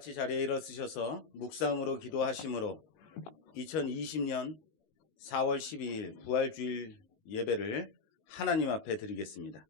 같이 자리에 일어서셔서 묵상으로 기도하심으로 2020년 4월 12일 부활주일 예배를 하나님 앞에 드리겠습니다.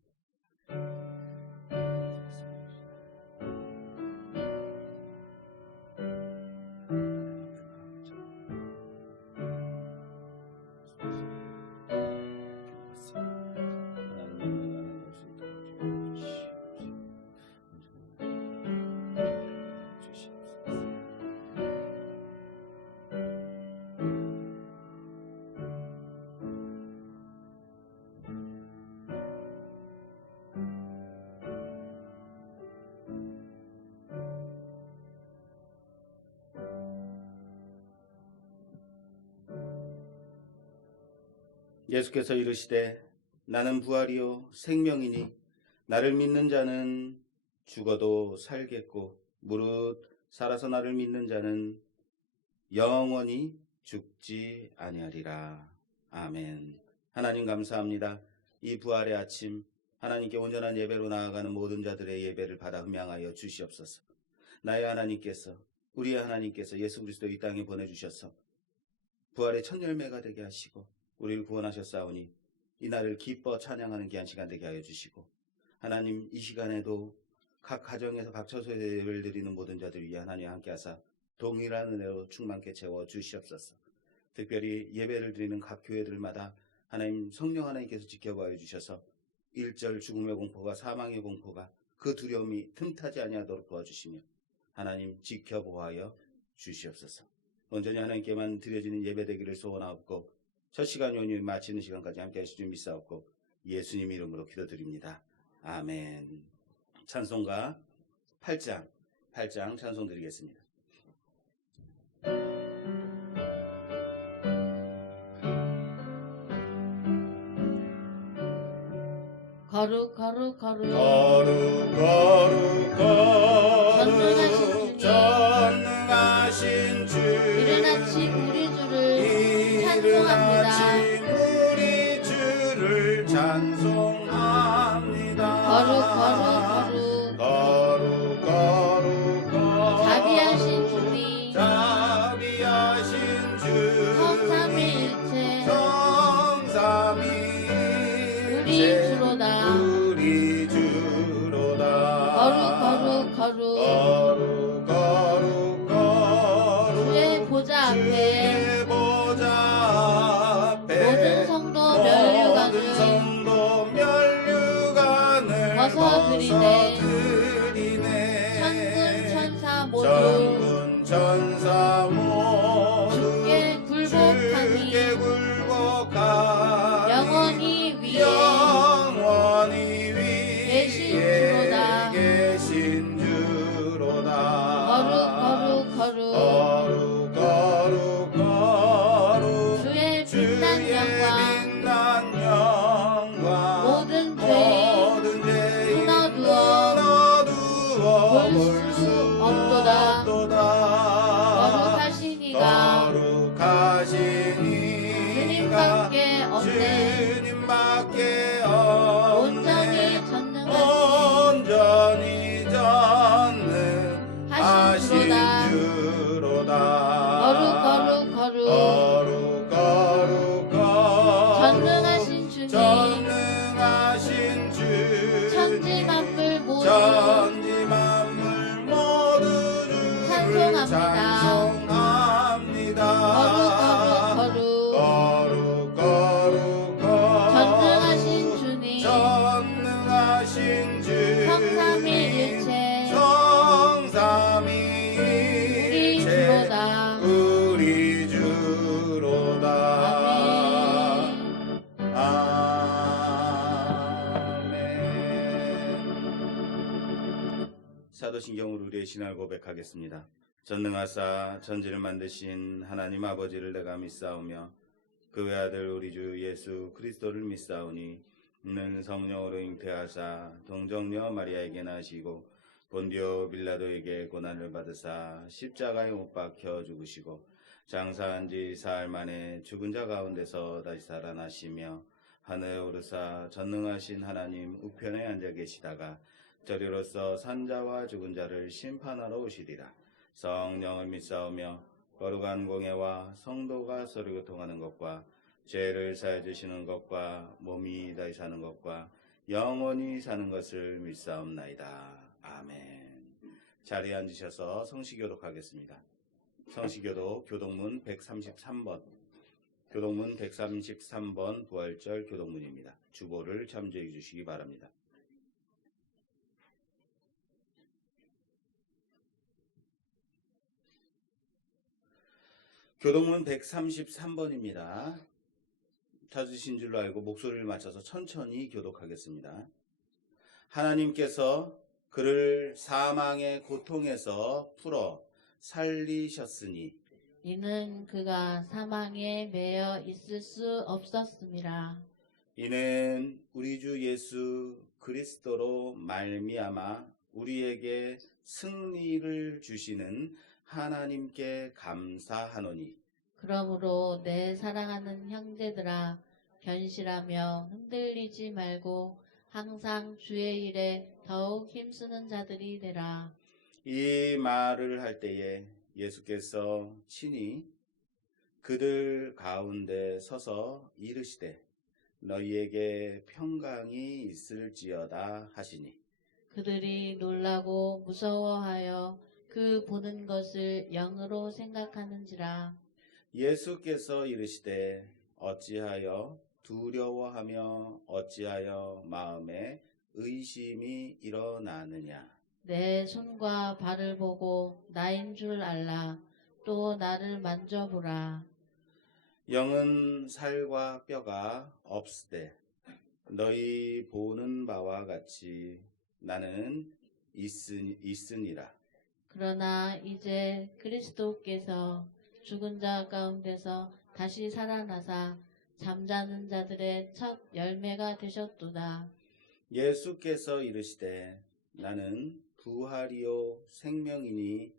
예수께서 이르시되 나는 부활이요 생명이니 나를 믿는 자는 죽어도 살겠고 무릇 살아서 나를 믿는 자는 영원히 죽지 아니하리라. 아멘. 하나님 감사합니다. 이 부활의 아침 하나님께 온전한 예배로 나아가는 모든 자들의 예배를 받아 흠양하여 주시옵소서. 나의 하나님께서 우리의 하나님께서 예수 그리스도 이 땅에 보내주셔서 부활의 첫 열매가 되게 하시고 우리를 구원하셨사오니 이날을 기뻐 찬양하는 귀한 시간 되게 하여 주시고 하나님 이 시간에도 각 가정에서 각 처소에 예배를 드리는 모든 자들 위해 하나님 함께 하사 동일한 은혜로 충만케 채워 주시옵소서. 특별히 예배를 드리는 각 교회들마다 하나님 성령 하나님께서 지켜봐 주셔서 일절 죽음의 공포가 사망의 공포가 그 두려움이 틈타지 아니하도록 도와주시며 하나님 지켜보아여 주시옵소서. 온전히 하나님께만 드려지는 예배 되기를 소원하옵고 첫 시간 연휴 마치는 시간까지 함께 하실 줄 믿사옵고 예수님 이름으로 기도드립니다. 아멘. 찬송가 8장 찬송 드리겠습니다. 거룩 전능하신 주 이른 아침 우리 주를 찬송합니다. 거룩 자비하신 주님 성삼위일체 우리 주로다. 거룩 주의 보좌 앞에 모든 성도 면류관을 벗어드리네. 천군 천사 모두 주께 굴복하니 영원히 위에 계신 주로다. 거룩 주의 빛난 영광 모든 죄 끊어두어 볼 수 없도다. 거룩하시니가 주님밖에 없네. 온전히 전능하신 주로다. 전능하신 주님 천지 만물 모두 찬송합니다. 전능하신 주님 성삼위일체 우리 주로다. 아멘. 사도신경으로 우리의 신앙을 고백하겠습니다. 전능하사 천지를 만드신 하나님 아버지를 내가 믿사오며 그 외아들 우리 주 예수 그리스도를 믿사오니 이는 성령으로 잉태하사 동정녀 마리아에게 나시고 본디오 빌라도에게 고난을 받으사 십자가에 못 박혀 죽으시고 장사한 지 사흘 만에 죽은 자 가운데서 다시 살아나시며 하늘에 오르사 전능하신 하나님 우편에 앉아 계시다가 저리로서 산자와 죽은 자를 심판하러 오시리라. 성령을 믿사오며 거룩한 공예와 성도가 서로 교통하는 것과 죄를 사해 주시는 것과 몸이 다시 사는 것과 영원히 사는 것을 믿사옵나이다. 아멘. 자리에 앉으셔서 성시교독하겠습니다. 성시교독 교독문 133번 교독문 133번 부활절 교독문입니다. 주보를 참조해 주시기 바랍니다. 교독문 133번입니다. 찾으신 줄로 알고 목소리를 맞춰서 천천히 교독하겠습니다. 하나님께서 그를 사망의 고통에서 풀어 살리셨으니 이는 그가 사망에 매여 있을 수 없었음이라. 이는 우리 주 예수 그리스도로 말미암아 우리에게 승리를 주시는 하나님께 감사하노니 그러므로 내 사랑하는 형제들아, 견실하며 흔들리지 말고 항상 주의 일에 더욱 힘쓰는 자들이 되라. 이 말을 할 때에 예수께서 친히 그들 가운데 서서 이르시되 너희에게 평강이 있을지어다 하시니 그들이 놀라고 무서워하여 그 보는 것을 영으로 생각하는지라. 예수께서 이르시되 어찌하여 두려워하며 어찌하여 마음에 의심이 일어나느냐. 내 손과 발을 보고 나인 줄 알라. 또 나를 만져보라. 영은 살과 뼈가 없으되 너희 보는 바와 같이 나는 있으니라. 그러나 이제 그리스도께서 죽은 자 가운데서 다시 살아나사 잠자는 자들의 첫 열매가 되셨도다. 예수께서 이르시되 나는 부활이요 생명이니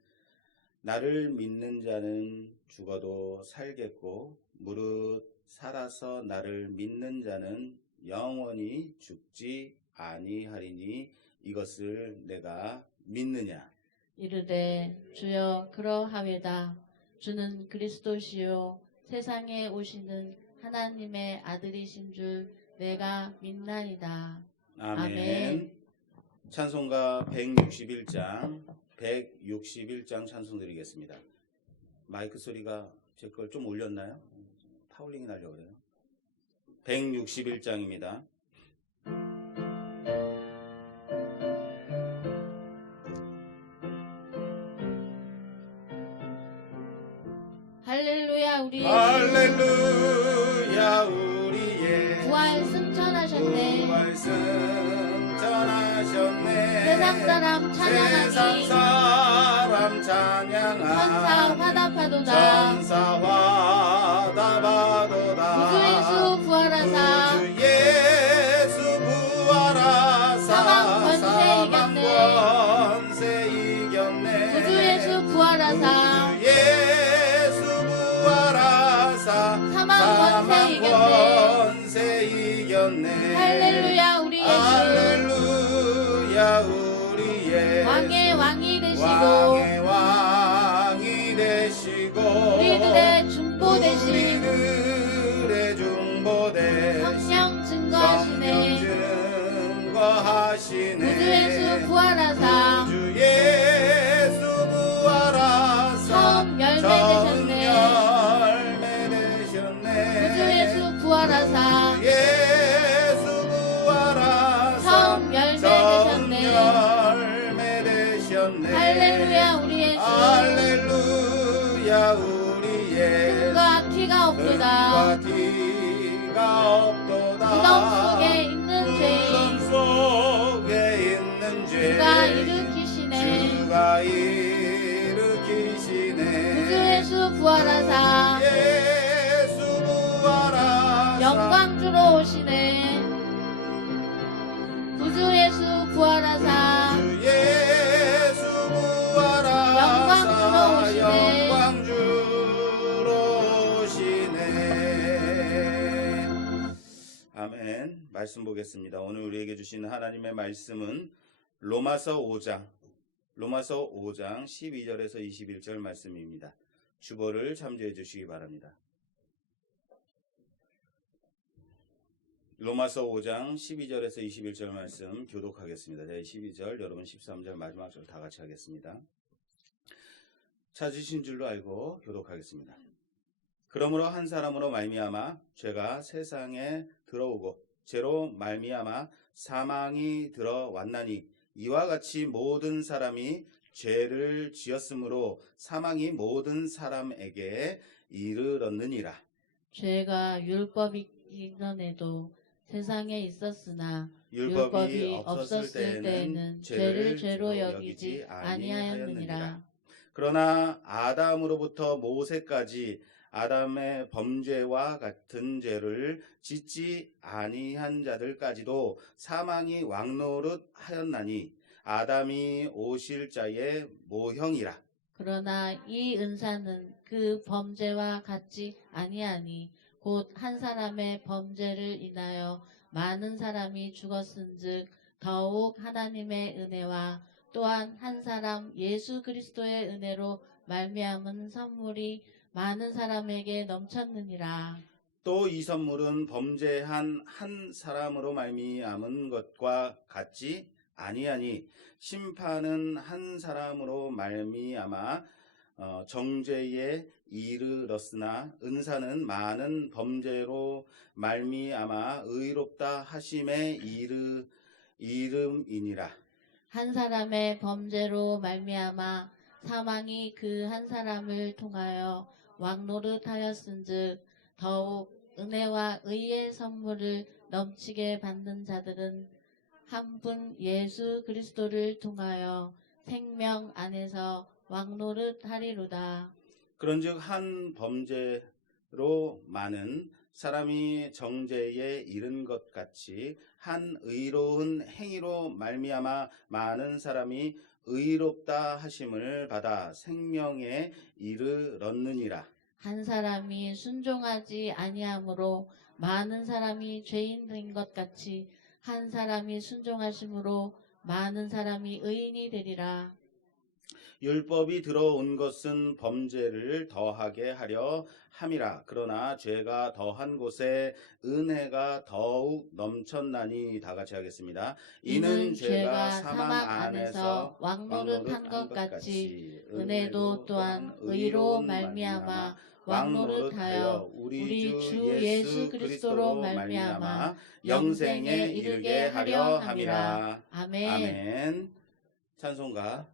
나를 믿는 자는 죽어도 살겠고 무릇 살아서 나를 믿는 자는 영원히 죽지 아니하리니 이것을 내가 믿느냐. 이르되 주여 그러하외다. 주는 그리스도시요 세상에 오시는 하나님의 아들이신 줄 내가 믿나이다. 아멘. 찬송가 161장 찬송 드리겠습니다. 마이크 소리가 제 걸 좀 올렸나요? 파울링이 나려고 그래요. 161장입니다. 할렐루야 우리 할렐루야 우리의 부활 승천하셨네. 부활 승천하셨네. 세상 사람 찬양하니 세상 사람 찬양하니 천사 화답하도다. 천사 화답하도다. 구주 예수 부활하사 구주 예수 부활하사 사망 권세 이겼네. 권세 이겼네. 구주 예수 부활하사 구주 예수 부활하사 사망 권세 이겼네. 권세 이겼네. 할렐루야 우리 예수 할렐루야 우리의 왕의 왕이 되시고 왕의 왕이 되시고 우리들의 중보 되신 우리들의 중보 되신 성령 증거하시네. 증거하시네. 구주 예수 부활하사 구주 예수 부활하사 처음 열매 되셨네. 열매 되셨네. 구주 예수 부활하사 예수 부활하사 처음 열매 되셨네. 열매 되셨네. 할렐루야 우리 예수 할렐루야 우리의 금과 티가 없도다. 금과 티가 없도다. 무덤 속에 있는 죄인 무덤 속에 있는 죄 주가 일으키시네. 주가 일으키시네. 구주 예수 부활하사 예수 부활하사 영광주로 오시네. 구주 예수 부활하사 주 예수 부활하사 영광주로 오시네. 영광주로 오시네. 아멘. 말씀 보겠습니다. 오늘 우리에게 주신 하나님의 말씀은 로마서 5장 로마서 5장 12절에서 21절 말씀입니다. 주보를 참조해 주시기 바랍니다. 로마서 5장 12절에서 21절 말씀 교독하겠습니다. 제 12절, 여러분 13절 마지막 절 다 같이 하겠습니다. 찾으신 줄로 알고 교독하겠습니다. 그러므로 한 사람으로 말미암아 죄가 세상에 들어오고 죄로 말미암아 사망이 들어왔나니 이와 같이 모든 사람이 죄를 지었으므로 사망이 모든 사람에게 이르렀느니라. 죄가 율법이 이전에도 세상에 있었으나 율법이 없었을 때에는 죄를 죄로 여기지 아니하였느니라. 그러나 아담으로부터 모세까지 아담의 범죄와 같은 죄를 짓지 아니한 자들까지도 사망이 왕노릇하였나니 아담이 오실 자의 모형이라. 그러나 이 은사는 그 범죄와 같지 아니하니 곧 한 사람의 범죄를 인하여 많은 사람이 죽었은즉 더욱 하나님의 은혜와 또한 한 사람 예수 그리스도의 은혜로 말미암은 선물이 많은 사람에게 넘쳤느니라. 또 이 선물은 범죄한 한 사람으로 말미암은 것과 같지 아니하니 심판은 한 사람으로 말미암아 정죄에 이르렀으나 은사는 많은 범죄로 말미암아 의롭다 하심에 이름이니라. 한 사람의 범죄로 말미암아 사망이 그 한 사람을 통하여 왕노릇하였은즉 더욱 은혜와 의의 선물을 넘치게 받는 자들은 한 분 예수 그리스도를 통하여 생명 안에서 왕노릇하리로다. 그런즉 한 범죄로 많은 사람이 정죄에 이른 것 같이 한 의로운 행위로 말미암아 많은 사람이 의롭다 하심을 받아 생명에 이르렀느니라. 한 사람이 순종하지 아니함으로 많은 사람이 죄인 된 것 같이 한 사람이 순종하심으로 많은 사람이 의인이 되리라. 율법이 들어온 것은 범죄를 더하게 하려 함이라. 그러나 죄가 더한 곳에 은혜가 더욱 넘쳤나니. 다 같이 하겠습니다. 이는 죄가 사망 안에서 왕노릇한 것 같이 은혜도 또한 의로 말미암아 왕노릇하여 우리 주 예수 그리스도로 말미암아 영생에 이르게 하려 함이라. 아멘. 찬송가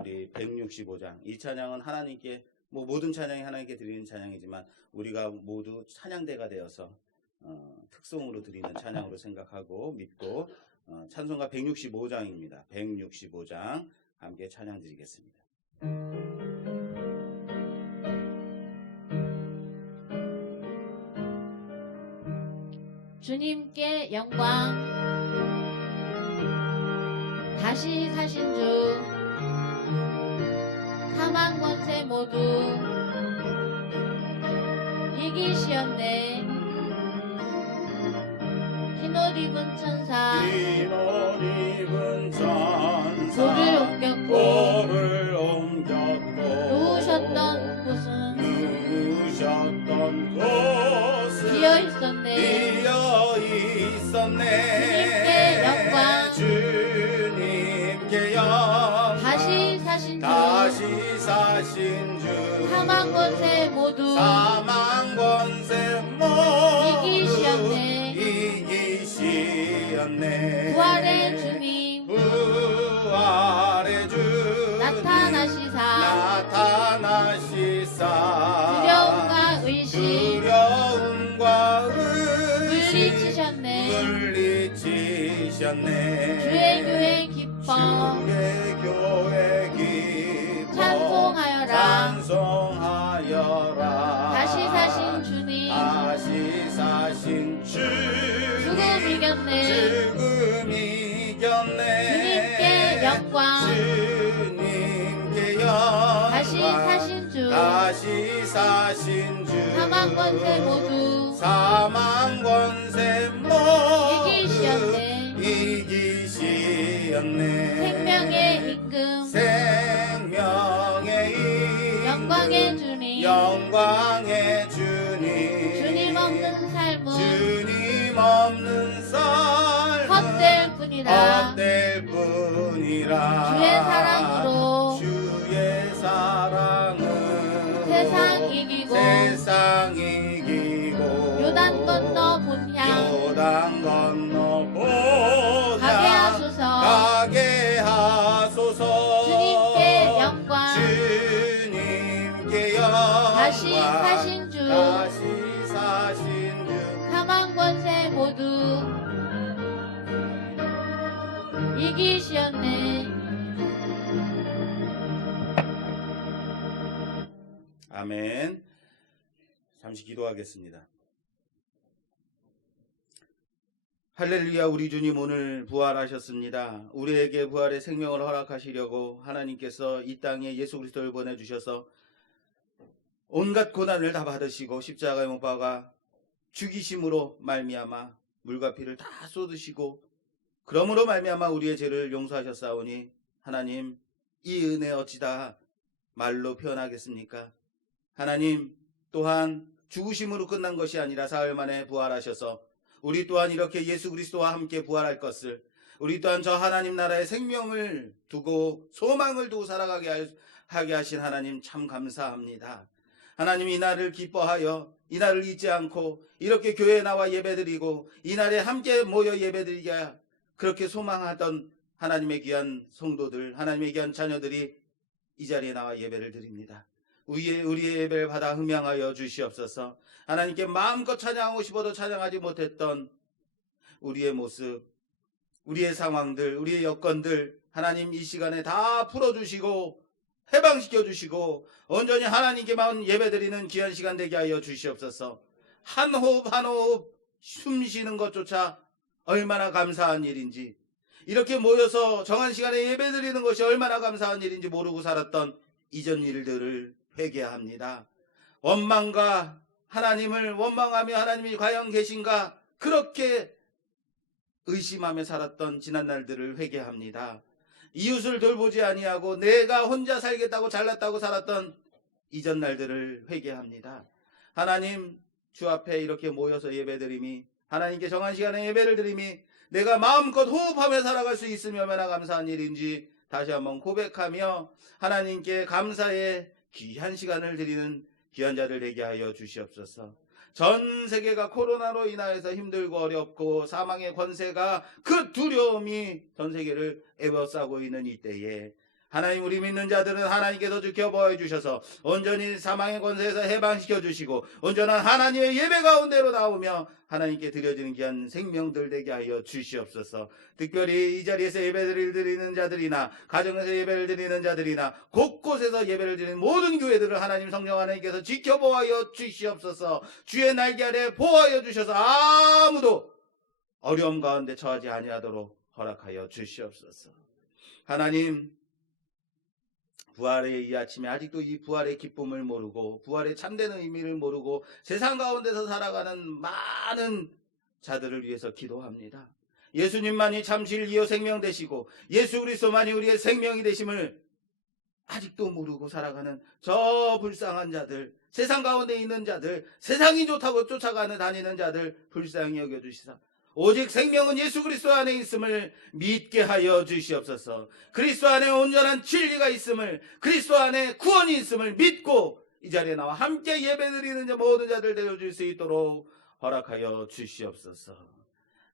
우리 165장. 이 찬양은 하나님께, 모든 찬양이 하나님께 드리는 찬양이지만 우리가 모두 찬양대가 되어서 특송으로 드리는 찬양으로 생각하고 믿고 찬송가 165장입니다. 165장 함께 찬양 드리겠습니다. 주님께 영광. 다시 사신 주 사망 권세 모두 이기시었네. 흰옷 입은 천사 돌을 옮겼고 누우셨던 곳은 비어 있었네. 주님께 영광. 다시 사신 주 사망 권세 모두 이기시었네. 부활의 주님 나타나시사 두려움과 의심 물리치셨네. 주의 교회 기뻐 찬송하여라. 다시 사신 주님 죽음 이겼네. 주님께 영광. 다시 사신 주 사망 권세 모두 이기시었네. 생명의 임금 영광의 주님, 영광의 주님, 주님 없는 삶은 주님 없는 삶은 헛될 뿐이라. 헛될 뿐이라. 주의 사랑으로 주의 사랑은 세상 이기고 세상 이기고 요단 건너 본향 요단 건너 보자 가게 하소서. 가게 하소서. 주님께 영광, 주님께 영광. 다시 사신 주, 다시 사신 주 사망 권세 모두 이기시었네. 아멘. 잠시 기도하겠습니다. 할렐루야. 우리 주님 오늘 부활하셨습니다. 우리에게 부활의 생명을 허락하시려고 하나님께서 이 땅에 예수 그리스도를 보내주셔서 온갖 고난을 다 받으시고 십자가에 못 박아 죽이심으로 말미암아 물과 피를 다 쏟으시고 그러므로 말미암아 우리의 죄를 용서하셨사오니 하나님, 이 은혜 어찌다 말로 표현하겠습니까? 하나님, 또한 죽으심으로 끝난 것이 아니라 사흘 만에 부활하셔서 우리 또한 이렇게 예수 그리스도와 함께 부활할 것을, 우리 또한 저 하나님 나라의 생명을 두고 소망을 두고 살아가게 하게 하신 하나님 참 감사합니다. 하나님, 이 날을 기뻐하여 이 날을 잊지 않고 이렇게 교회에 나와 예배드리고 이 날에 함께 모여 예배드리게 그렇게 소망하던 하나님의 귀한 성도들, 하나님의 귀한 자녀들이 이 자리에 나와 예배를 드립니다. 우리의 예배를 받아 흠양하여 주시옵소서. 하나님께 마음껏 찬양하고 싶어도 찬양하지 못했던 우리의 모습, 우리의 상황들, 우리의 여건들 하나님 이 시간에 다 풀어주시고 해방시켜 주시고 온전히 하나님께만 예배드리는 귀한 시간 되게 하여 주시옵소서. 한 호흡 한 호흡 숨 쉬는 것조차 얼마나 감사한 일인지, 이렇게 모여서 정한 시간에 예배드리는 것이 얼마나 감사한 일인지 모르고 살았던 이전 일들을 회개합니다. 원망과 하나님을 원망하며 하나님이 과연 계신가 그렇게 의심하며 살았던 지난 날들을 회개합니다. 이웃을 돌보지 아니하고 내가 혼자 살겠다고 잘났다고 살았던 이전 날들을 회개합니다. 하나님, 주 앞에 이렇게 모여서 예배드림이, 하나님께 정한 시간에 예배를 드림이 내가 마음껏 호흡하며 살아갈 수 있으면 얼마나 감사한 일인지 다시 한번 고백하며 하나님께 감사의 귀한 시간을 드리는 귀한 자들 되게 하여 주시옵소서. 전 세계가 코로나로 인하여서 힘들고 어렵고 사망의 권세가 그 두려움이 전 세계를 에워싸고 있는 이때에 하나님, 우리 믿는 자들은 하나님께서 지켜보아 주셔서 온전히 사망의 권세에서 해방시켜 주시고 온전한 하나님의 예배 가운데로 나오며 하나님께 드려지는 귀한 생명들 되게 하여 주시옵소서. 특별히 이 자리에서 예배를 드리는 자들이나 가정에서 예배를 드리는 자들이나 곳곳에서 예배를 드리는 모든 교회들을 하나님 성령 하나님께서 지켜보아 주시옵소서. 주의 날개 아래 보호하여 주셔서 아무도 어려움 가운데 처하지 아니하도록 허락하여 주시옵소서. 하나님, 부활의 이 아침에 아직도 이 부활의 기쁨을 모르고 부활의 참된 의미를 모르고 세상 가운데서 살아가는 많은 자들을 위해서 기도합니다. 예수님만이 참 진리요 생명 되시고 예수 그리스도만이 우리의 생명이 되심을 아직도 모르고 살아가는 저 불쌍한 자들, 세상 가운데 있는 자들, 세상이 좋다고 쫓아가는 다니는 자들 불쌍히 여겨주시사 오직 생명은 예수 그리스도 안에 있음을 믿게 하여 주시옵소서. 그리스도 안에 온전한 진리가 있음을, 그리스도 안에 구원이 있음을 믿고 이 자리에 나와 함께 예배드리는 모든 자들 되어줄 수 있도록 허락하여 주시옵소서.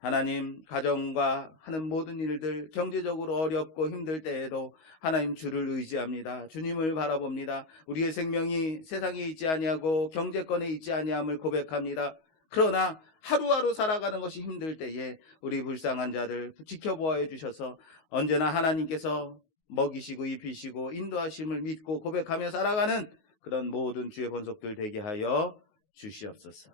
하나님, 가정과 하는 모든 일들 경제적으로 어렵고 힘들 때에도 하나님 주를 의지합니다. 주님을 바라봅니다. 우리의 생명이 세상에 있지 아니하고 경제권에 있지 아니함을 고백합니다. 그러나 하루하루 살아가는 것이 힘들 때에 우리 불쌍한 자들 지켜보아 주셔서 언제나 하나님께서 먹이시고 입히시고 인도하심을 믿고 고백하며 살아가는 그런 모든 주의 본속들 되게 하여 주시옵소서.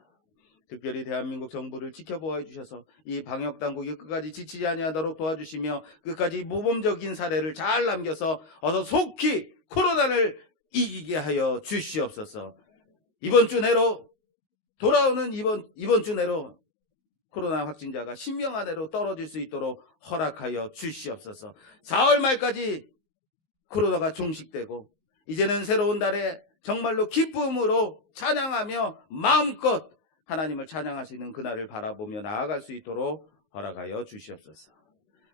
특별히 대한민국 정부를 지켜보아 주셔서 이 방역당국이 끝까지 지치지 아니하도록 도와주시며 끝까지 모범적인 사례를 잘 남겨서 어서 속히 코로나를 이기게 하여 주시옵소서. 이번 주 내로 돌아오는 이번 주 내로 코로나 확진자가 10명 안으로 떨어질 수 있도록 허락하여 주시옵소서. 4월 말까지 코로나가 종식되고 이제는 새로운 달에 정말로 기쁨으로 찬양하며 마음껏 하나님을 찬양할 수 있는 그날을 바라보며 나아갈 수 있도록 허락하여 주시옵소서.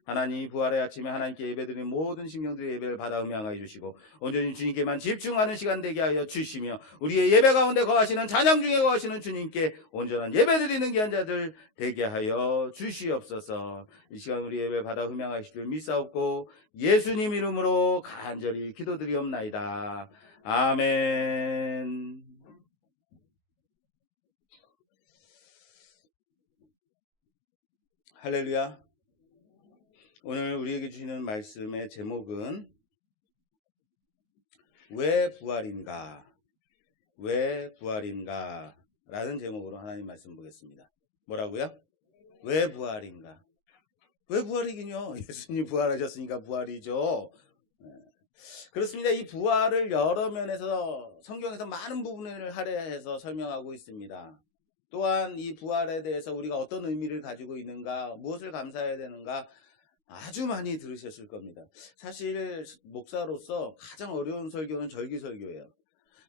하나님, 부활의 아침에 하나님께 예배드리는 모든 심령들의 예배를 받아 음양하여 주시고 온전히 주님께만 집중하는 시간 되게 하여 주시며 우리의 예배 가운데 거하시는, 찬양 중에 거하시는 주님께 온전한 예배드리는 귀한 자들 되게 하여 주시옵소서. 이 시간 우리 예배를 받아 음양하실 줄 믿사옵고 예수님 이름으로 간절히 기도드리옵나이다. 아멘. 할렐루야. 오늘 우리에게 주시는 말씀의 제목은 왜 부활인가? 왜 부활인가? 라는 제목으로 하나님 말씀 보겠습니다. 뭐라고요? 왜 부활인가? 왜 부활이긴요? 예수님 부활하셨으니까 부활이죠. 그렇습니다. 이 부활을 여러 면에서 성경에서 많은 부분을 할애해서 설명하고 있습니다. 또한 이 부활에 대해서 우리가 어떤 의미를 가지고 있는가, 무엇을 감사해야 되는가 아주 많이 들으셨을 겁니다. 사실 목사로서 가장 어려운 설교는 절기설교예요.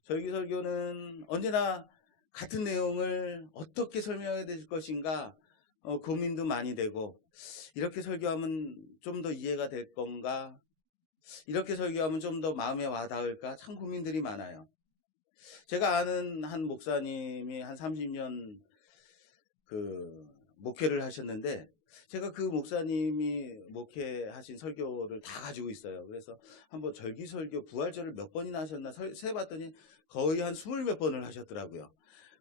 절기설교는 언제나 같은 내용을 어떻게 설명해야 될 것인가 고민도 많이 되고, 이렇게 설교하면 좀 더 이해가 될 건가, 이렇게 설교하면 좀 더 마음에 와닿을까, 참 고민들이 많아요. 제가 아는 한 목사님이 한 30년 목회를 하셨는데, 제가 그 목사님이 목회하신 설교를 다 가지고 있어요. 그래서 한번 절기설교 부활절을 몇 번이나 하셨나 세봤더니 거의 한 20몇 번을 하셨더라고요.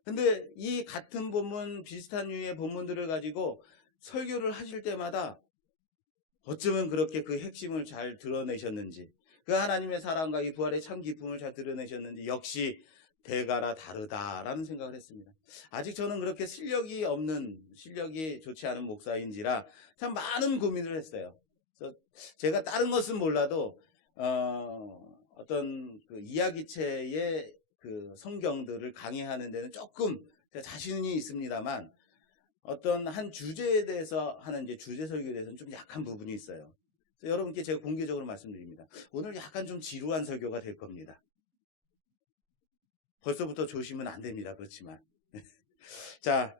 근데 이 같은 본문, 비슷한 유의 본문들을 가지고 설교를 하실 때마다 어쩌면 그렇게 그 핵심을 잘 드러내셨는지, 그 하나님의 사랑과 이 부활의 참 기쁨을 잘 드러내셨는지 역시 대가라 다르다라는 생각을 했습니다. 아직 저는 그렇게 실력이 좋지 않은 목사인지라 참 많은 고민을 했어요. 그래서 제가 다른 것은 몰라도 어떤 그 이야기체의 그 성경들을 강의하는 데는 조금 자신이 있습니다만, 어떤 한 주제에 대해서 하는 이제 주제 설교에 대해서는 좀 약한 부분이 있어요. 그래서 여러분께 제가 공개적으로 말씀드립니다. 오늘 약간 좀 지루한 설교가 될 겁니다. 벌써부터 조심은 안 됩니다. 그렇지만. 자,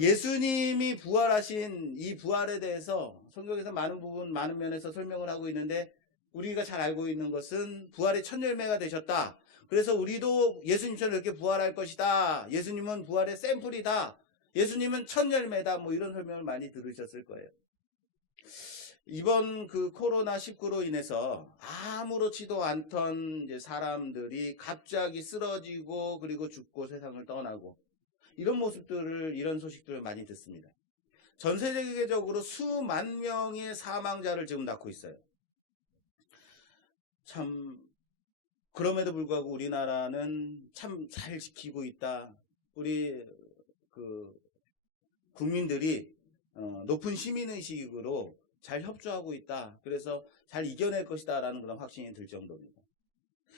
예수님이 부활하신 이 부활에 대해서 성경에서 많은 부분, 많은 면에서 설명을 하고 있는데, 우리가 잘 알고 있는 것은 부활의 첫 열매가 되셨다. 그래서 우리도 예수님처럼 이렇게 부활할 것이다. 예수님은 부활의 샘플이다. 예수님은 첫 열매다. 뭐 이런 설명을 많이 들으셨을 거예요. 이번 그 코로나19로 인해서 아무렇지도 않던 이제 사람들이 갑자기 쓰러지고 그리고 죽고 세상을 떠나고, 이런 모습들을, 이런 소식들을 많이 듣습니다. 전 세계적으로 수만 명의 사망자를 지금 낳고 있어요. 참, 그럼에도 불구하고 우리나라는 참 잘 지키고 있다. 우리 국민들이 높은 시민의식으로 잘 협조하고 있다. 그래서 잘 이겨낼 것이다 라는 그런 확신이 들 정도입니다.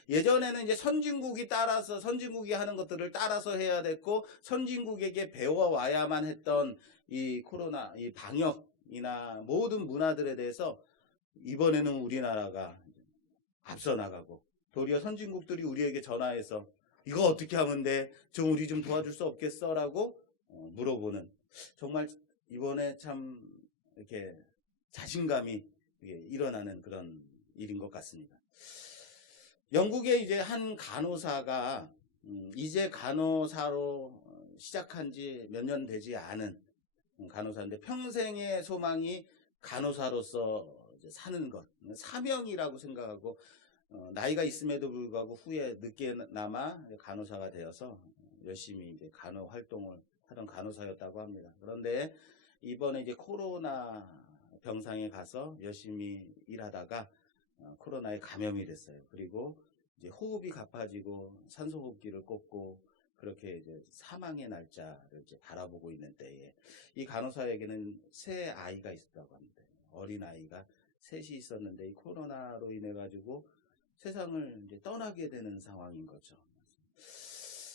예전에는 이제 선진국이 하는 것들을 따라서 해야 됐고, 선진국에게 배워와야만 했던 이 코로나, 이 방역이나 모든 문화들에 대해서 이번에는 우리나라가 앞서 나가고, 도리어 선진국들이 우리에게 전화해서 이거 어떻게 하면 돼? 우리 좀 도와줄 수 없겠어? 라고 물어보는, 정말 이번에 참 이렇게 자신감이 일어나는 그런 일인 것 같습니다. 영국의 이제 한 간호사가 이제 간호사로 시작한 지 몇 년 되지 않은 간호사인데, 평생의 소망이 간호사로서 사는 것, 사명이라고 생각하고 나이가 있음에도 불구하고 후에 늦게나마 간호사가 되어서 열심히 이제 간호 활동을 하던 간호사였다고 합니다. 그런데 이번에 이제 코로나 병상에 가서 열심히 일하다가 코로나에 감염이 됐어요. 그리고 이제 호흡이 가빠지고 산소호흡기를 꽂고 그렇게 이제 사망의 날짜를 이제 바라보고 있는 때에 이 간호사에게는 세 아이가 있었다고 합니다. 어린 아이가 셋이 있었는데 이 코로나로 인해 가지고 세상을 이제 떠나게 되는 상황인 거죠.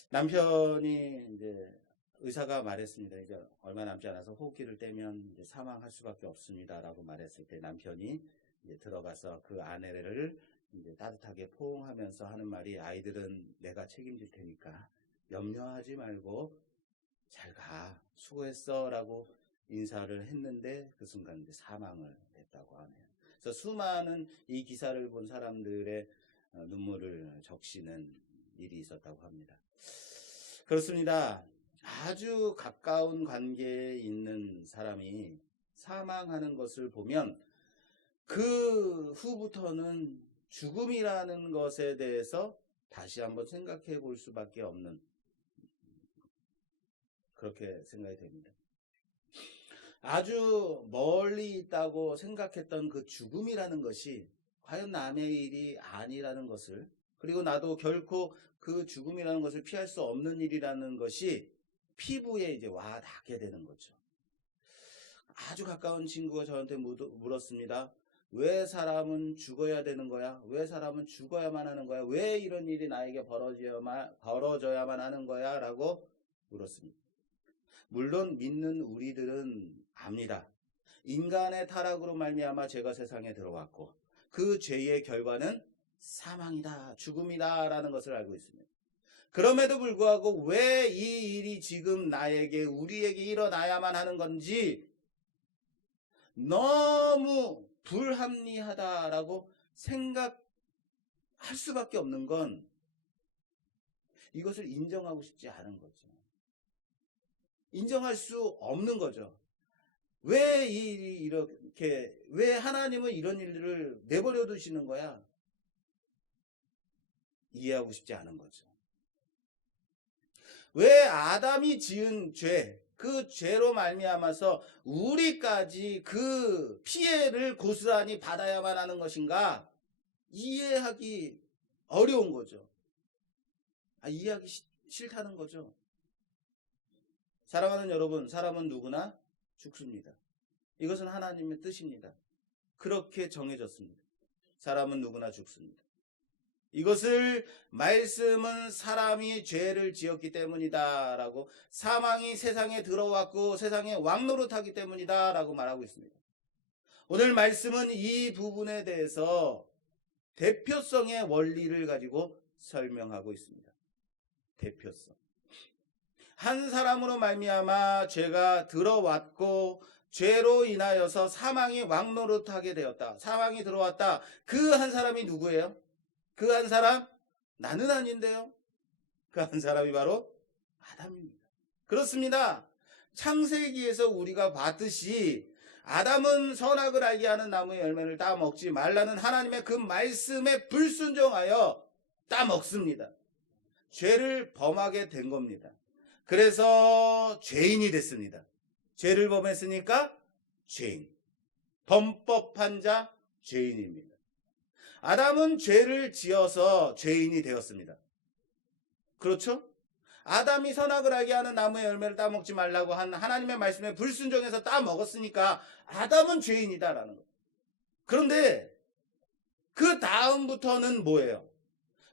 남편이 이제 의사가 말했습니다. 이제 얼마 남지 않아서 호흡기를 떼면 이제 사망할 수밖에 없습니다라고 말했을 때, 남편이 이제 들어가서 그 아내를 이제 따뜻하게 포옹하면서 하는 말이 아이들은 내가 책임질 테니까 염려하지 말고 잘 가, 수고했어 라고 인사를 했는데 그 순간 이제 사망을 했다고 하네요. 그래서 수많은 이 기사를 본 사람들의 눈물을 적시는 일이 있었다고 합니다. 그렇습니다. 아주 가까운 관계에 있는 사람이 사망하는 것을 보면 그 후부터는 죽음이라는 것에 대해서 다시 한번 생각해 볼 수밖에 없는, 그렇게 생각이 됩니다. 아주 멀리 있다고 생각했던 그 죽음이라는 것이 과연 남의 일이 아니라는 것을, 그리고 나도 결코 그 죽음이라는 것을 피할 수 없는 일이라는 것이 피부에 이제 와 닿게 되는 거죠. 아주 가까운 친구가 저한테 물었습니다. 왜 사람은 죽어야 되는 거야? 왜 사람은 죽어야만 하는 거야? 왜 이런 일이 나에게 벌어져야만 하는 거야? 라고 물었습니다. 물론 믿는 우리들은 압니다. 인간의 타락으로 말미암아 죄가 세상에 들어왔고 그 죄의 결과는 사망이다, 죽음이다 라는 것을 알고 있습니다. 그럼에도 불구하고 왜 이 일이 지금 나에게, 우리에게 일어나야만 하는 건지 너무 불합리하다라고 생각할 수밖에 없는 건 이것을 인정하고 싶지 않은 거죠. 인정할 수 없는 거죠. 왜 이 일이 이렇게, 왜 하나님은 이런 일들을 내버려 두시는 거야? 이해하고 싶지 않은 거죠. 왜 아담이 지은 죄, 그 죄로 말미암아서 우리까지 그 피해를 고스란히 받아야만 하는 것인가? 이해하기 어려운 거죠. 이해하기 싫다는 거죠. 사랑하는 여러분, 사람은 누구나 죽습니다. 이것은 하나님의 뜻입니다. 그렇게 정해졌습니다. 사람은 누구나 죽습니다. 이것을 말씀은 사람이 죄를 지었기 때문이다 라고, 사망이 세상에 들어왔고 세상에 왕노릇하기 때문이다 라고 말하고 있습니다. 오늘 말씀은 이 부분에 대해서 대표성의 원리를 가지고 설명하고 있습니다. 대표성. 한 사람으로 말미암아 죄가 들어왔고 죄로 인하여서 사망이 왕노릇하게 되었다. 사망이 들어왔다. 그 한 사람이 누구예요? 그 한 사람? 나는 아닌데요. 그 한 사람이 바로 아담입니다. 그렇습니다. 창세기에서 우리가 봤듯이 아담은 선악을 알게 하는 나무의 열매를 따먹지 말라는 하나님의 그 말씀에 불순종하여 따먹습니다. 죄를 범하게 된 겁니다. 그래서 죄인이 됐습니다. 죄를 범했으니까 죄인. 범법한 자 죄인입니다. 아담은 죄를 지어서 죄인이 되었습니다. 그렇죠? 아담이 선악을 알게 하는 나무의 열매를 따먹지 말라고 한 하나님의 말씀에 불순종해서 따먹었으니까 아담은 죄인이다라는 거예요. 그런데 그 다음부터는 뭐예요?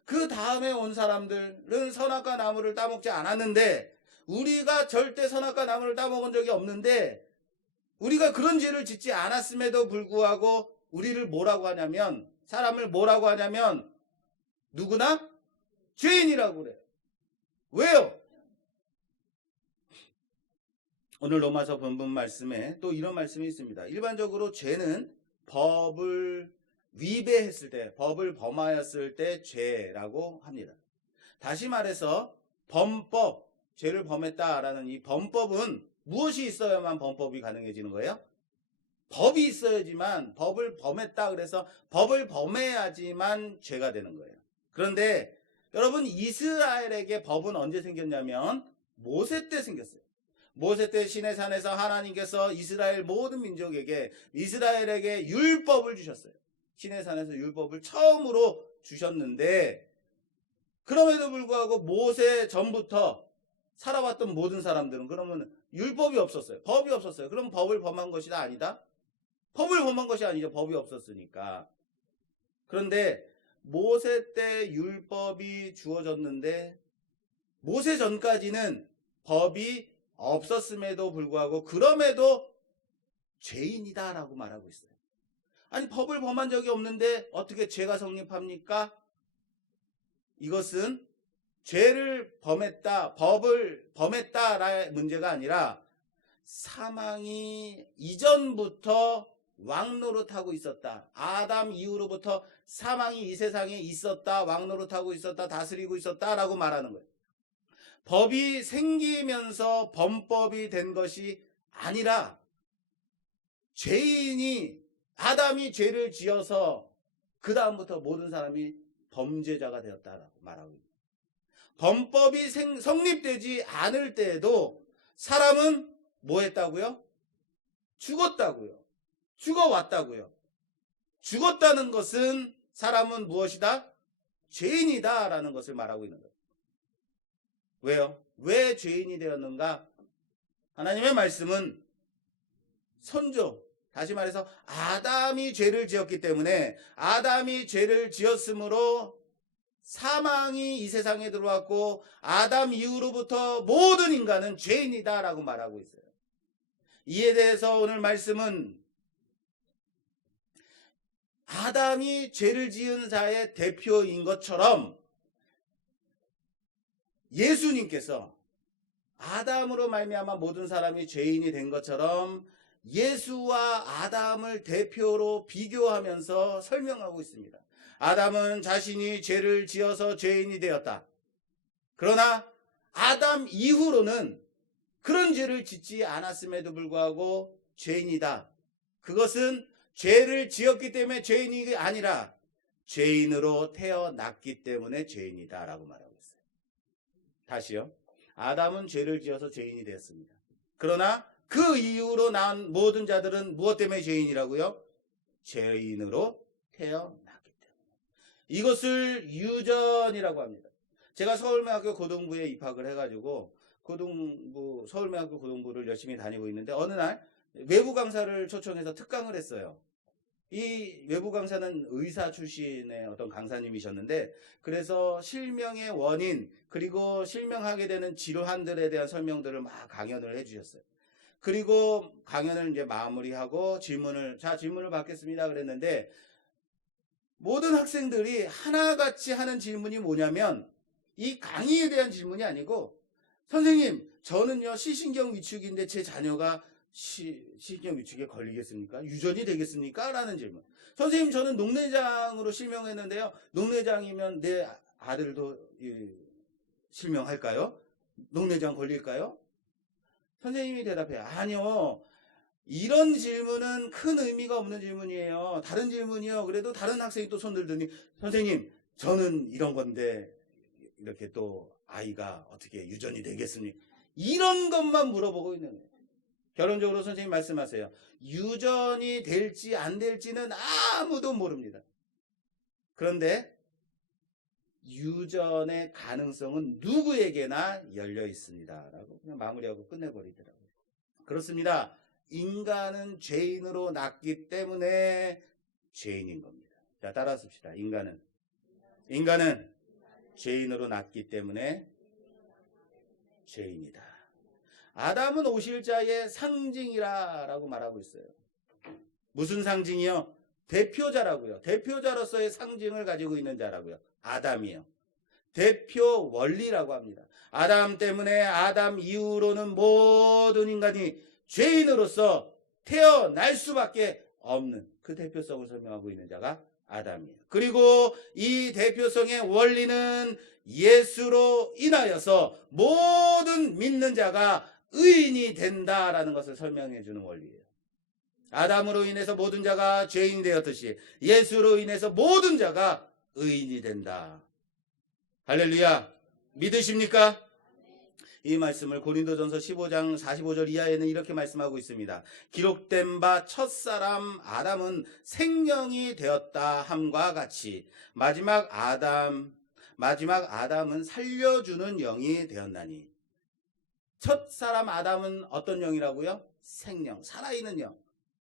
그 다음에 온 사람들은 선악과 나무를 따먹지 않았는데, 우리가 절대 선악과 나무를 따먹은 적이 없는데, 우리가 그런 죄를 짓지 않았음에도 불구하고 우리를 뭐라고 하냐면, 사람을 뭐라고 하냐면 누구나 죄인이라고 그래요. 왜요? 오늘 로마서 본문 말씀에 또 이런 말씀이 있습니다. 일반적으로 죄는 법을 위배했을 때, 법을 범하였을 때 죄라고 합니다. 다시 말해서 범법, 죄를 범했다라는 이 범법은 무엇이 있어야만 범법이 가능해지는 거예요? 법이 있어야지만, 법을 범했다 그래서 법을 범해야지만 죄가 되는 거예요. 그런데 여러분, 이스라엘에게 법은 언제 생겼냐면 모세 때 생겼어요. 모세 때 시내산에서 하나님께서 이스라엘 모든 민족에게, 이스라엘에게 율법을 주셨어요. 시내산에서 율법을 처음으로 주셨는데, 그럼에도 불구하고 모세 전부터 살아왔던 모든 사람들은 그러면 율법이 없었어요. 법이 없었어요. 그럼 법을 범한 것이 아니다? 법을 범한 것이 아니죠. 법이 없었으니까. 그런데 모세 때 율법이 주어졌는데, 모세 전까지는 법이 없었음에도 불구하고 그럼에도 죄인이다라고 말하고 있어요. 아니 법을 범한 적이 없는데 어떻게 죄가 성립합니까? 이것은 죄를 범했다, 법을 범했다라의 문제가 아니라 사망이 이전부터 왕노릇하고 있었다. 아담 이후로부터 사망이 이 세상에 있었다, 왕노릇하고 있었다, 다스리고 있었다라고 말하는 거예요. 법이 생기면서 범법이 된 것이 아니라 아담이 죄를 지어서 그 다음부터 모든 사람이 범죄자가 되었다라고 말하고 있습니다. 범법이 성립되지 않을 때에도 사람은 뭐 했다고요? 죽었다고요. 죽어왔다고요. 죽었다는 것은 사람은 무엇이다? 죄인이다 라는 것을 말하고 있는 거예요. 왜요? 왜 죄인이 되었는가? 하나님의 말씀은 선조, 다시 말해서 아담이 죄를 지었기 때문에 아담이 죄를 지었으므로 사망이 이 세상에 들어왔고 아담 이후로부터 모든 인간은 죄인이다 라고 말하고 있어요. 이에 대해서 오늘 말씀은 아담이 죄를 지은 자의 대표인 것처럼 예수님께서 아담으로 말미암아 모든 사람이 죄인이 된 것처럼 예수와 아담을 대표로 비교하면서 설명하고 있습니다. 아담은 자신이 죄를 지어서 죄인이 되었다. 그러나 아담 이후로는 그런 죄를 짓지 않았음에도 불구하고 죄인이다. 그것은 죄를 지었기 때문에 죄인이 아니라 죄인으로 태어났기 때문에 죄인이다 라고 말하고 있어요. 다시요. 아담은 죄를 지어서 죄인이 되었습니다. 그러나 그 이후로 난 모든 자들은 무엇 때문에 죄인이라고요? 죄인으로 태어났기 때문에. 이것을 유전이라고 합니다. 제가 서울매학교 고등부에 입학을 해가지고 서울매학교 고등부를 열심히 다니고 있는데 어느 날 외부 강사를 초청해서 특강을 했어요. 이 외부 강사는 의사 출신의 어떤 강사님이셨는데 그래서 실명의 원인 그리고 실명하게 되는 질환들에 대한 설명들을 막 강연을 해주셨어요. 그리고 강연을 이제 마무리하고 질문을 받겠습니다 그랬는데 모든 학생들이 하나같이 하는 질문이 뭐냐면 이 강의에 대한 질문이 아니고 선생님 저는요 시신경 위축인데 제 자녀가 시신경 위축에 걸리겠습니까? 유전이 되겠습니까? 라는 질문. 선생님 저는 녹내장으로 실명했는데요. 녹내장이면 내 아들도 실명할까요? 녹내장 걸릴까요? 선생님이 대답해요. 아니요. 이런 질문은 큰 의미가 없는 질문이에요. 다른 질문이요. 그래도 다른 학생이 또 손 들더니 선생님 저는 이런 건데 이렇게 또 아이가 어떻게 유전이 되겠습니까? 이런 것만 물어보고 있는 거예요. 결론적으로 선생님 말씀하세요. 유전이 될지 안 될지는 아무도 모릅니다. 그런데 유전의 가능성은 누구에게나 열려 있습니다. 라고 그냥 마무리하고 끝내버리더라고요. 그렇습니다. 인간은 죄인으로 났기 때문에 죄인인 겁니다. 자, 따라 씁시다. 인간은 죄인으로 났기 때문에 죄인이다. 아담은 오실 자의 상징이라고 말하고 있어요. 무슨 상징이요? 대표자라고요. 대표자로서의 상징을 가지고 있는 자라고요. 아담이요. 대표 원리라고 합니다. 아담 때문에 아담 이후로는 모든 인간이 죄인으로서 태어날 수밖에 없는 그 대표성을 설명하고 있는 자가 아담이에요. 그리고 이 대표성의 원리는 예수로 인하여서 모든 믿는 자가 의인이 된다라는 것을 설명해 주는 원리예요. 아담으로 인해서 모든 자가 죄인이 되었듯이 예수로 인해서 모든 자가 의인이 된다. 할렐루야. 믿으십니까? 이 말씀을 고린도전서 15장 45절 이하에는 이렇게 말씀하고 있습니다. 기록된 바 첫사람 아담은 생명이 되었다 함과 같이 마지막 아담은 살려주는 영이 되었나니. 첫사람 아담은 어떤 영이라고요? 생명, 살아있는 영.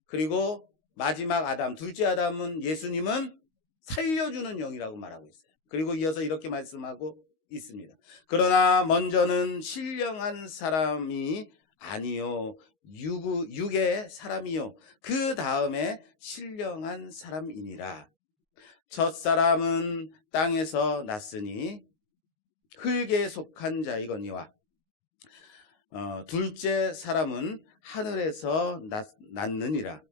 그리고 마지막 아담, 둘째 아담은 예수님은 살려주는 영이라고 말하고 있어요. 그리고 이어서 이렇게 말씀하고 있습니다. 그러나 먼저는 신령한 사람이 아니요 육의 사람이요 그 다음에 신령한 사람이니라. 첫 사람은 땅에서 났으니 흙에 속한 자이거니와 둘째 사람은 하늘에서 났느니라.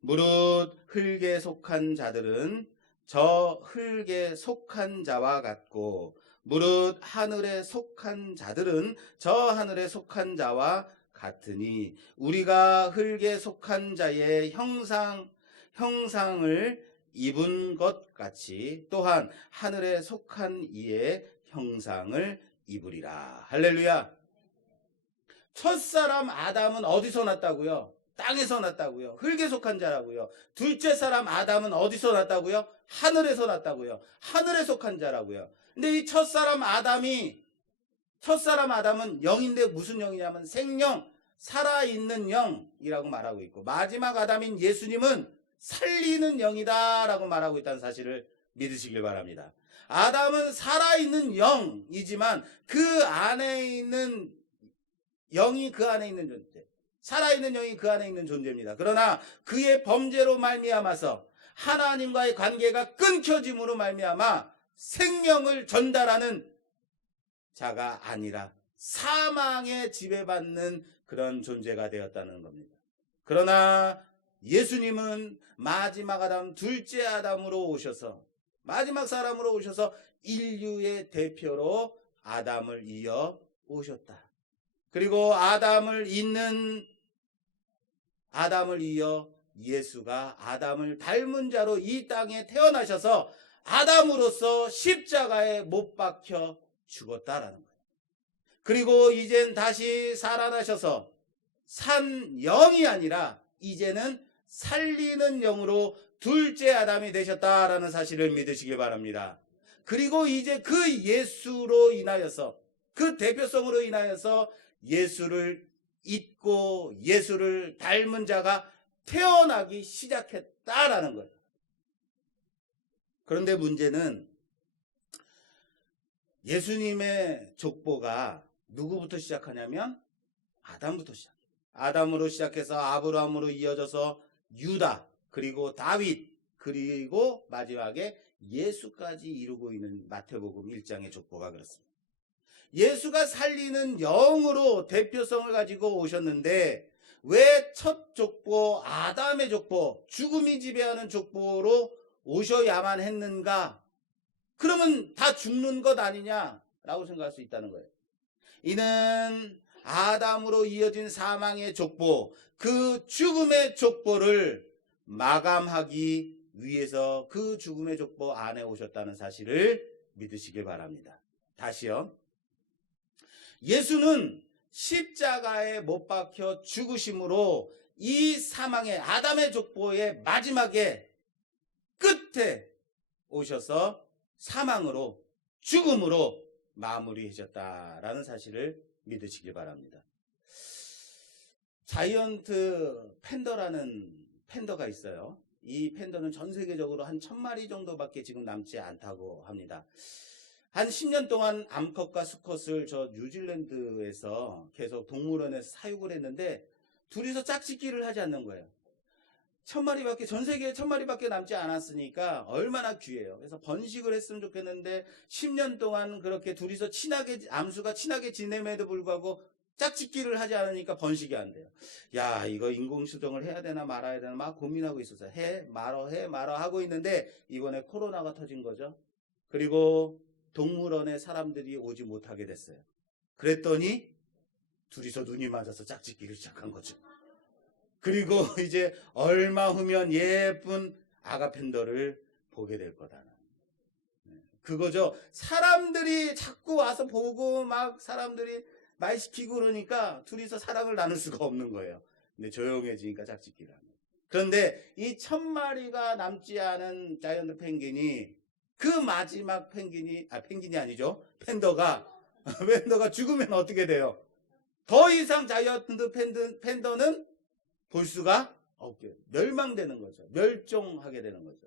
무릇 흙에 속한 자들은 저 흙에 속한 자와 같고 무릇 하늘에 속한 자들은 저 하늘에 속한 자와 같으니 우리가 흙에 속한 자의 형상을 입은 것 같이 또한 하늘에 속한 이의 형상을 입으리라. 할렐루야. 첫사람 아담은 어디서 났다고요? 땅에서 났다고요. 흙에 속한 자라고요. 둘째 사람 아담은 어디서 났다고요? 하늘에서 났다고요. 하늘에 속한 자라고요. 근데 이 첫사람 아담은 영인데 무슨 영이냐면 생령, 살아있는 영이라고 말하고 있고 마지막 아담인 예수님은 살리는 영이다라고 말하고 있다는 사실을 믿으시길 바랍니다. 아담은 살아있는 영이지만 그 안에 있는 영이 그 안에 있는 존재, 살아있는 영이 그 안에 있는 존재입니다. 그러나 그의 범죄로 말미암아서 하나님과의 관계가 끊겨짐으로 말미암아 생명을 전달하는 자가 아니라 사망에 지배받는 그런 존재가 되었다는 겁니다. 그러나 예수님은 마지막 아담, 둘째 아담으로 오셔서 마지막 사람으로 오셔서 인류의 대표로 아담을 이어 오셨다. 그리고 아담을 이어 예수가 아담을 닮은 자로 이 땅에 태어나셔서 아담으로서 십자가에 못 박혀 죽었다라는 거예요. 그리고 이젠 다시 살아나셔서 산 영이 아니라 이제는 살리는 영으로 둘째 아담이 되셨다라는 사실을 믿으시기 바랍니다. 그리고 이제 그 예수로 인하여서 그 대표성으로 인하여서 예수를 잊고 예수를 닮은 자가 태어나기 시작했다라는 거예요. 그런데 문제는 예수님의 족보가 누구부터 시작하냐면 아담부터 시작해요. 아담으로 시작해서 아브라함으로 이어져서 유다, 그리고 다윗, 그리고 마지막에 예수까지 이루고 있는 마태복음 1장의 족보가 그렇습니다. 예수가 살리는 영으로 대표성을 가지고 오셨는데 왜 첫 족보, 아담의 족보, 죽음이 지배하는 족보로 오셔야만 했는가? 그러면 다 죽는 것 아니냐라고 생각할 수 있다는 거예요. 이는 아담으로 이어진 사망의 족보, 그 죽음의 족보를 마감하기 위해서 그 죽음의 족보 안에 오셨다는 사실을 믿으시길 바랍니다. 다시요. 예수는 십자가에 못 박혀 죽으심으로 이 사망의 아담의 족보의 마지막에 끝에 오셔서 사망으로, 죽음으로 마무리하셨다라는 사실을 믿으시기 바랍니다. 자이언트 팬더라는 팬더가 있어요. 이 팬더는 전 세계적으로 한 1000마리 정도밖에 지금 남지 않다고 합니다. 한 10년 동안 암컷과 수컷을 저 뉴질랜드에서 계속 동물원에서 사육을 했는데 둘이서 짝짓기를 하지 않는 거예요. 1000마리밖에, 전 세계에 1000마리밖에 남지 않았으니까 얼마나 귀해요. 그래서 번식을 했으면 좋겠는데 10년 동안 그렇게 둘이서 암수가 친하게 지냄에도 불구하고 짝짓기를 하지 않으니까 번식이 안 돼요. 야, 이거 인공수정을 해야 되나 말아야 되나 막 고민하고 있었어요. 해 말어 하고 있는데 이번에 코로나가 터진 거죠. 그리고 동물원에 사람들이 오지 못하게 됐어요. 그랬더니 둘이서 눈이 맞아서 짝짓기를 시작한 거죠. 그리고 이제 얼마 후면 예쁜 아가 팬더를 보게 될 거다. 그거죠. 사람들이 자꾸 와서 보고 막 사람들이 말 시키고 그러니까 둘이서 사랑을 나눌 수가 없는 거예요. 근데 조용해지니까 짝짓기를 하는 거예요. 그런데 이 1000마리가 남지 않은 자이언트 펭귄이 그 마지막 펭귄이 아니죠. 팬더가 죽으면 어떻게 돼요? 더 이상 자이언트 팬더는 볼 수가 없게 멸망되는 거죠. 멸종하게 되는 거죠.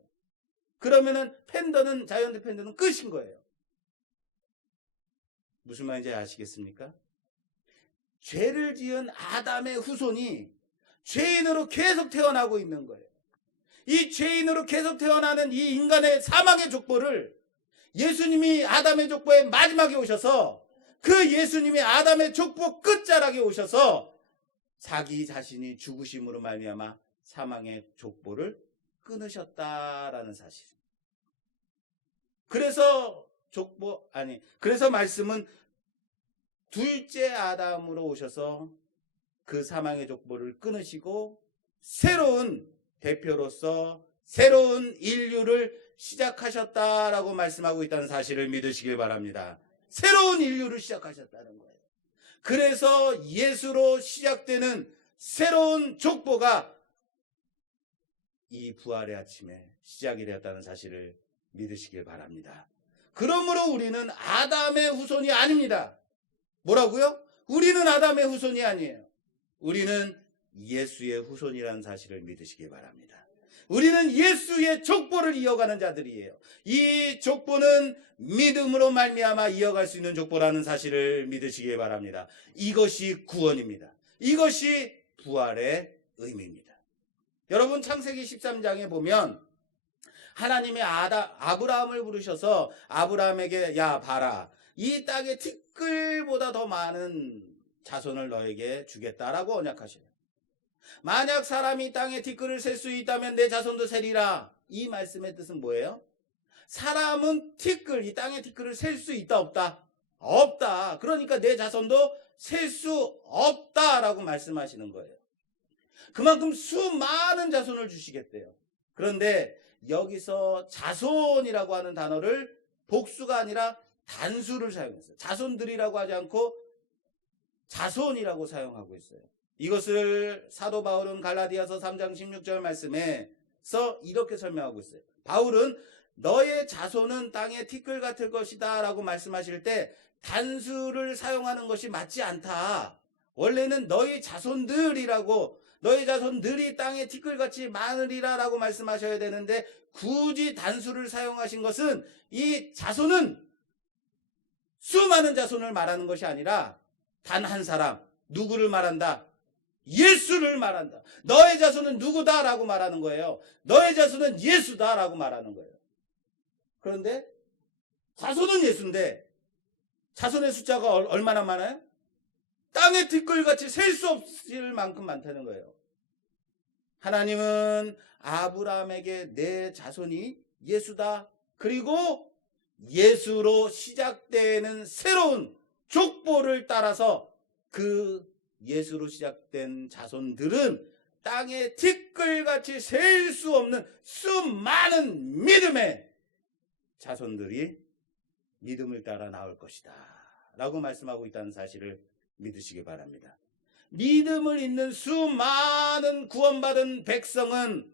그러면은 자이언트 팬더는 끝인 거예요. 무슨 말인지 아시겠습니까? 죄를 지은 아담의 후손이 죄인으로 계속 태어나고 있는 거예요. 이 죄인으로 계속 태어나는 이 인간의 사망의 족보를 예수님이 아담의 족보의 마지막에 오셔서 그 예수님이 아담의 족보 끝자락에 오셔서 자기 자신이 죽으심으로 말미암아 사망의 족보를 끊으셨다라는 사실. 그래서 그래서 말씀은 둘째 아담으로 오셔서 그 사망의 족보를 끊으시고 새로운 대표로서 새로운 인류를 시작하셨다라고 말씀하고 있다는 사실을 믿으시길 바랍니다. 새로운 인류를 시작하셨다는 거예요. 그래서 예수로 시작되는 새로운 족보가 이 부활의 아침에 시작이 되었다는 사실을 믿으시길 바랍니다. 그러므로 우리는 아담의 후손이 아닙니다. 뭐라고요? 우리는 아담의 후손이 아니에요. 우리는 예수의 후손이라는 사실을 믿으시길 바랍니다. 우리는 예수의 족보를 이어가는 자들이에요. 이 족보는 믿음으로 말미암아 이어갈 수 있는 족보라는 사실을 믿으시길 바랍니다. 이것이 구원입니다. 이것이 부활의 의미입니다. 여러분, 창세기 13장에 보면 하나님이 아브라함을 부르셔서 아브라함에게 야 봐라, 이 땅의 티끌보다 더 많은 자손을 너에게 주겠다라고 언약하시네요. 만약 사람이 땅의 티끌을 셀 수 있다면 내 자손도 세리라. 이 말씀의 뜻은 뭐예요? 사람은 이 땅의 티끌을 셀 수 있다 없다? 없다. 그러니까 내 자손도 셀 수 없다라고 말씀하시는 거예요. 그만큼 수많은 자손을 주시겠대요. 그런데 여기서 자손이라고 하는 단어를 복수가 아니라 단수를 사용했어요. 자손들이라고 하지 않고 자손이라고 사용하고 있어요. 이것을 사도 바울은 갈라디아서 3장 16절 말씀에서 이렇게 설명하고 있어요. 바울은 너의 자손은 땅의 티끌 같을 것이다 라고 말씀하실 때 단수를 사용하는 것이 맞지 않다. 원래는 너의 자손들이 땅의 티끌같이 많으리라 라고 말씀하셔야 되는데 굳이 단수를 사용하신 것은 이 자손은 수많은 자손을 말하는 것이 아니라 단 한 사람, 누구를 말한다? 예수를 말한다. 너의 자손은 누구다라고 말하는 거예요. 너의 자손은 예수다라고 말하는 거예요. 그런데 자손은 예수인데 자손의 숫자가 얼마나 많아요? 땅의 티끌같이 셀 수 없을 만큼 많다는 거예요. 하나님은 아브라함에게 내 자손이 예수다. 그리고 예수로 시작되는 새로운 족보를 따라서 그 예수로 시작된 자손들은 땅의 티끌같이 셀 수 없는 수많은 믿음의 자손들이 믿음을 따라 나올 것이다 라고 말씀하고 있다는 사실을 믿으시기 바랍니다. 믿음을 잇는 수많은 구원받은 백성은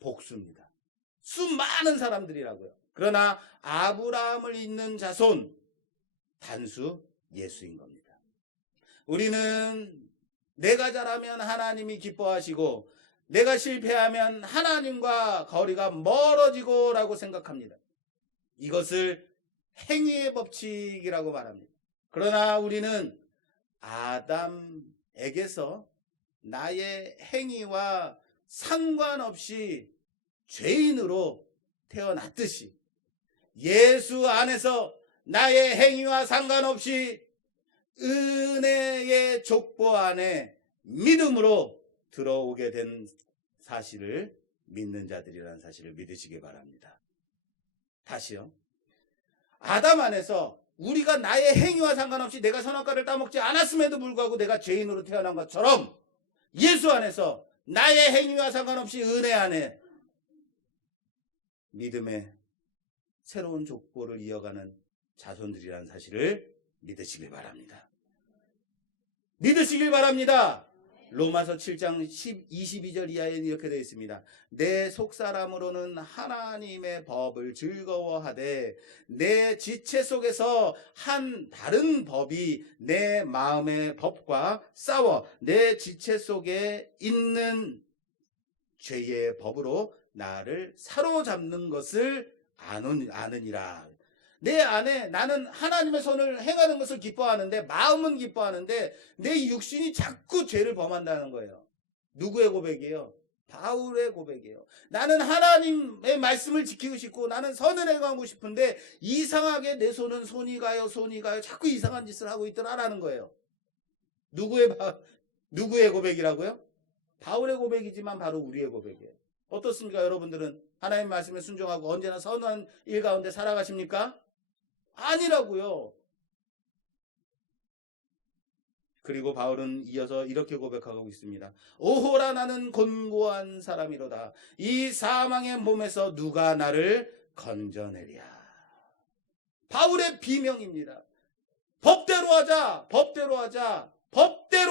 복수입니다. 수많은 사람들이라고요. 그러나 아브라함을 잇는 자손, 단수 예수인 겁니다. 우리는 내가 잘하면 하나님이 기뻐하시고 내가 실패하면 하나님과 거리가 멀어지고 라고 생각합니다. 이것을 행위의 법칙이라고 말합니다. 그러나 우리는 아담에게서 나의 행위와 상관없이 죄인으로 태어났듯이 예수 안에서 나의 행위와 상관없이 은혜의 족보 안에 믿음으로 들어오게 된 사실을 믿는 자들이라는 사실을 믿으시기 바랍니다. 다시요. 아담 안에서 우리가 나의 행위와 상관없이 내가 선악과를 따먹지 않았음에도 불구하고 내가 죄인으로 태어난 것처럼 예수 안에서 나의 행위와 상관없이 은혜 안에 믿음의 새로운 족보를 이어가는 자손들이라는 사실을 믿으시길 바랍니다. 믿으시길 바랍니다. 로마서 7장 22절 이하에는 이렇게 되어 있습니다. 내 속사람으로는 하나님의 법을 즐거워하되 내 지체 속에서 한 다른 법이 내 마음의 법과 싸워 내 지체 속에 있는 죄의 법으로 나를 사로잡는 것을 아느니라. 내 안에 나는 하나님의 손을 행하는 것을 기뻐하는데, 마음은 기뻐하는데 내 육신이 자꾸 죄를 범한다는 거예요. 누구의 고백이에요? 바울의 고백이에요. 나는 하나님의 말씀을 지키고 싶고 나는 선을 행하고 싶은데 이상하게 내 손은 손이 가요 자꾸 이상한 짓을 하고 있더라라는 거예요. 누구의 고백이라고요? 바울의 고백이지만 바로 우리의 고백이에요. 어떻습니까? 여러분들은 하나님의 말씀에 순종하고 언제나 선한 일 가운데 살아가십니까? 아니라고요. 그리고 바울은 이어서 이렇게 고백하고 있습니다. 오호라 나는 곤고한 사람이로다. 이 사망의 몸에서 누가 나를 건져내랴. 바울의 비명입니다. 법대로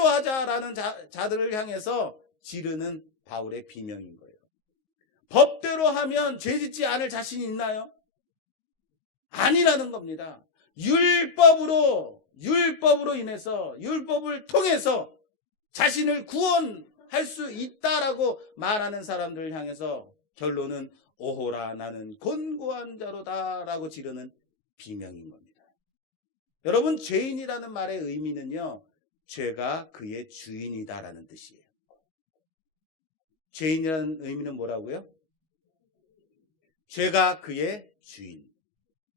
하자라는 자들을 향해서 지르는 바울의 비명인 거예요. 법대로 하면 죄짓지 않을 자신이 있나요? 아니라는 겁니다. 율법으로 인해서, 율법을 통해서 자신을 구원할 수 있다라고 말하는 사람들을 향해서 결론은 오호라 나는 곤고한 자로다 라고 지르는 비명인 겁니다. 여러분, 죄인이라는 말의 의미는요, 죄가 그의 주인이다라는 뜻이에요. 죄인이라는 의미는 뭐라고요? 죄가 그의 주인.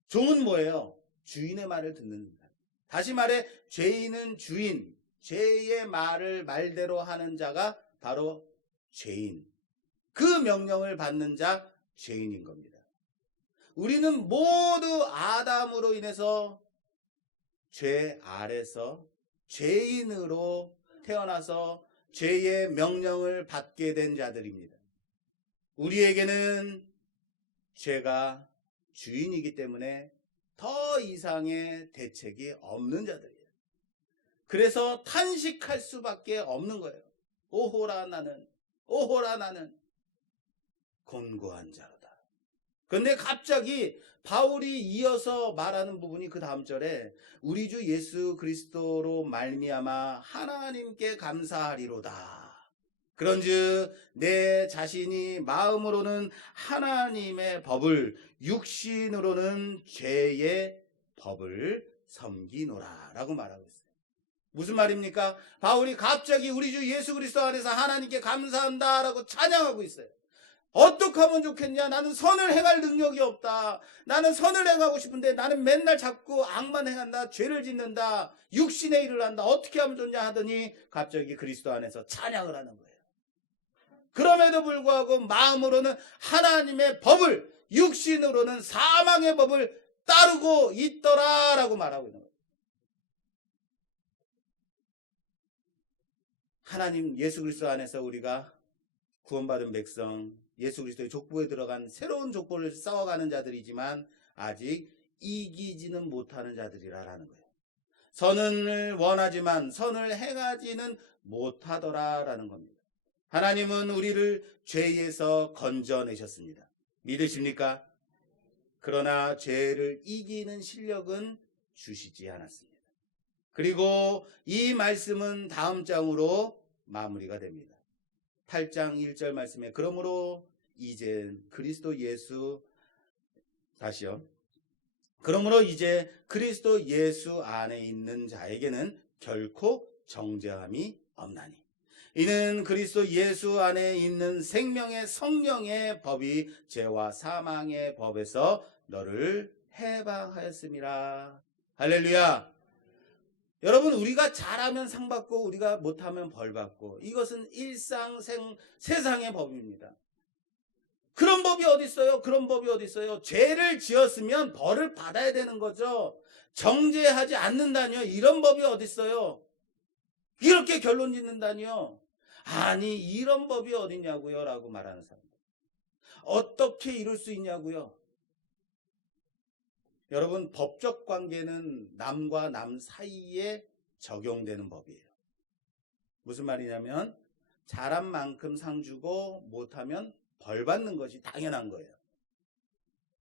종은 뭐예요? 주인의 말을 듣는 자. 다시 말해 죄인은 주인, 죄의 말을 말대로 하는 자가 바로 죄인. 그 명령을 받는 자 죄인인 겁니다. 우리는 모두 아담으로 인해서 죄 아래서 죄인으로 태어나서 죄의 명령을 받게 된 자들입니다. 우리에게는 죄가 주인이기 때문에 더 이상의 대책이 없는 자들이에요. 그래서 탄식할 수밖에 없는 거예요. 오호라 나는 곤고한 자로다. 그런데 갑자기 바울이 이어서 말하는 부분이 그 다음 절에 우리 주 예수 그리스도로 말미암아 하나님께 감사하리로다. 그런즉 내 자신이 마음으로는 하나님의 법을, 육신으로는 죄의 법을 섬기노라 라고 말하고 있어요. 무슨 말입니까? 바울이 갑자기 우리 주 예수 그리스도 안에서 하나님께 감사한다 라고 찬양하고 있어요. 어떻게 하면 좋겠냐? 나는 선을 행할 능력이 없다. 나는 선을 행하고 싶은데 나는 맨날 자꾸 악만 행한다. 죄를 짓는다. 육신의 일을 한다. 어떻게 하면 좋냐 하더니 갑자기 그리스도 안에서 찬양을 하는 거예요. 그럼에도 불구하고 마음으로는 하나님의 법을, 육신으로는 사망의 법을 따르고 있더라라고 말하고 있는 거예요. 하나님 예수 그리스도 안에서 우리가 구원받은 백성, 예수 그리스도의 족보에 들어간 새로운 족보를 쌓아가는 자들이지만 아직 이기지는 못하는 자들이라는 거예요. 선을 원하지만 선을 행하지는 못하더라라는 겁니다. 하나님은 우리를 죄에서 건져내셨습니다. 믿으십니까? 그러나 죄를 이기는 실력은 주시지 않았습니다. 그리고 이 말씀은 다음 장으로 마무리가 됩니다. 8장 1절 말씀에 그러므로 이제 그리스도 예수 안에 있는 자에게는 결코 정죄함이 없나니 이는 그리스도 예수 안에 있는 생명의 성령의 법이 죄와 사망의 법에서 너를 해방하였음이라. 할렐루야. 여러분, 우리가 잘하면 상 받고 우리가 못하면 벌 받고, 이것은 세상의 법입니다. 그런 법이 어디 있어요? 죄를 지었으면 벌을 받아야 되는 거죠. 정죄하지 않는다니요. 이런 법이 어디 있어요? 이렇게 결론 짓는다니요. 아니, 이런 법이 어디냐고요? 라고 말하는 사람들. 어떻게 이룰 수 있냐고요? 여러분, 법적 관계는 남과 남 사이에 적용되는 법이에요. 무슨 말이냐면 잘한 만큼 상 주고 못하면 벌 받는 것이 당연한 거예요.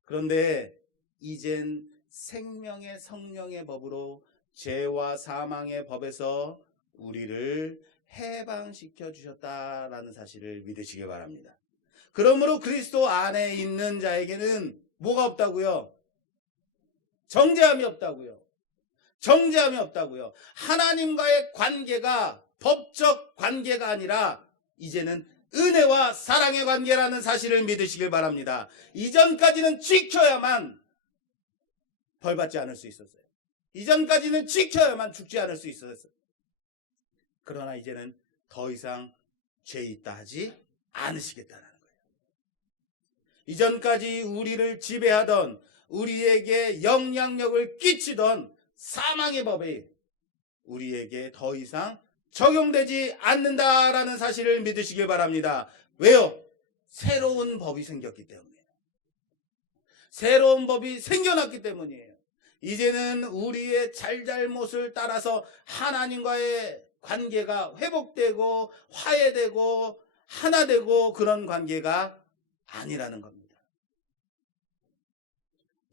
그런데 이젠 생명의 성령의 법으로 죄와 사망의 법에서 우리를 해방시켜 주셨다라는 사실을 믿으시기 바랍니다. 그러므로 그리스도 안에 있는 자에게는 뭐가 없다고요? 정죄함이 없다고요. 정죄함이 없다고요. 하나님과의 관계가 법적 관계가 아니라 이제는 은혜와 사랑의 관계라는 사실을 믿으시길 바랍니다. 이전까지는 지켜야만 벌받지 않을 수 있었어요. 이전까지는 지켜야만 죽지 않을 수 있었어요. 그러나 이제는 더 이상 죄 있다 하지 않으시겠다는 거예요. 이전까지 우리를 지배하던, 우리에게 영향력을 끼치던 사망의 법이 우리에게 더 이상 적용되지 않는다라는 사실을 믿으시길 바랍니다. 왜요? 새로운 법이 생겼기 때문이에요. 새로운 법이 생겨났기 때문이에요. 이제는 우리의 잘잘못을 따라서 하나님과의 관계가 회복되고 화해되고 하나 되고 그런 관계가 아니라는 겁니다.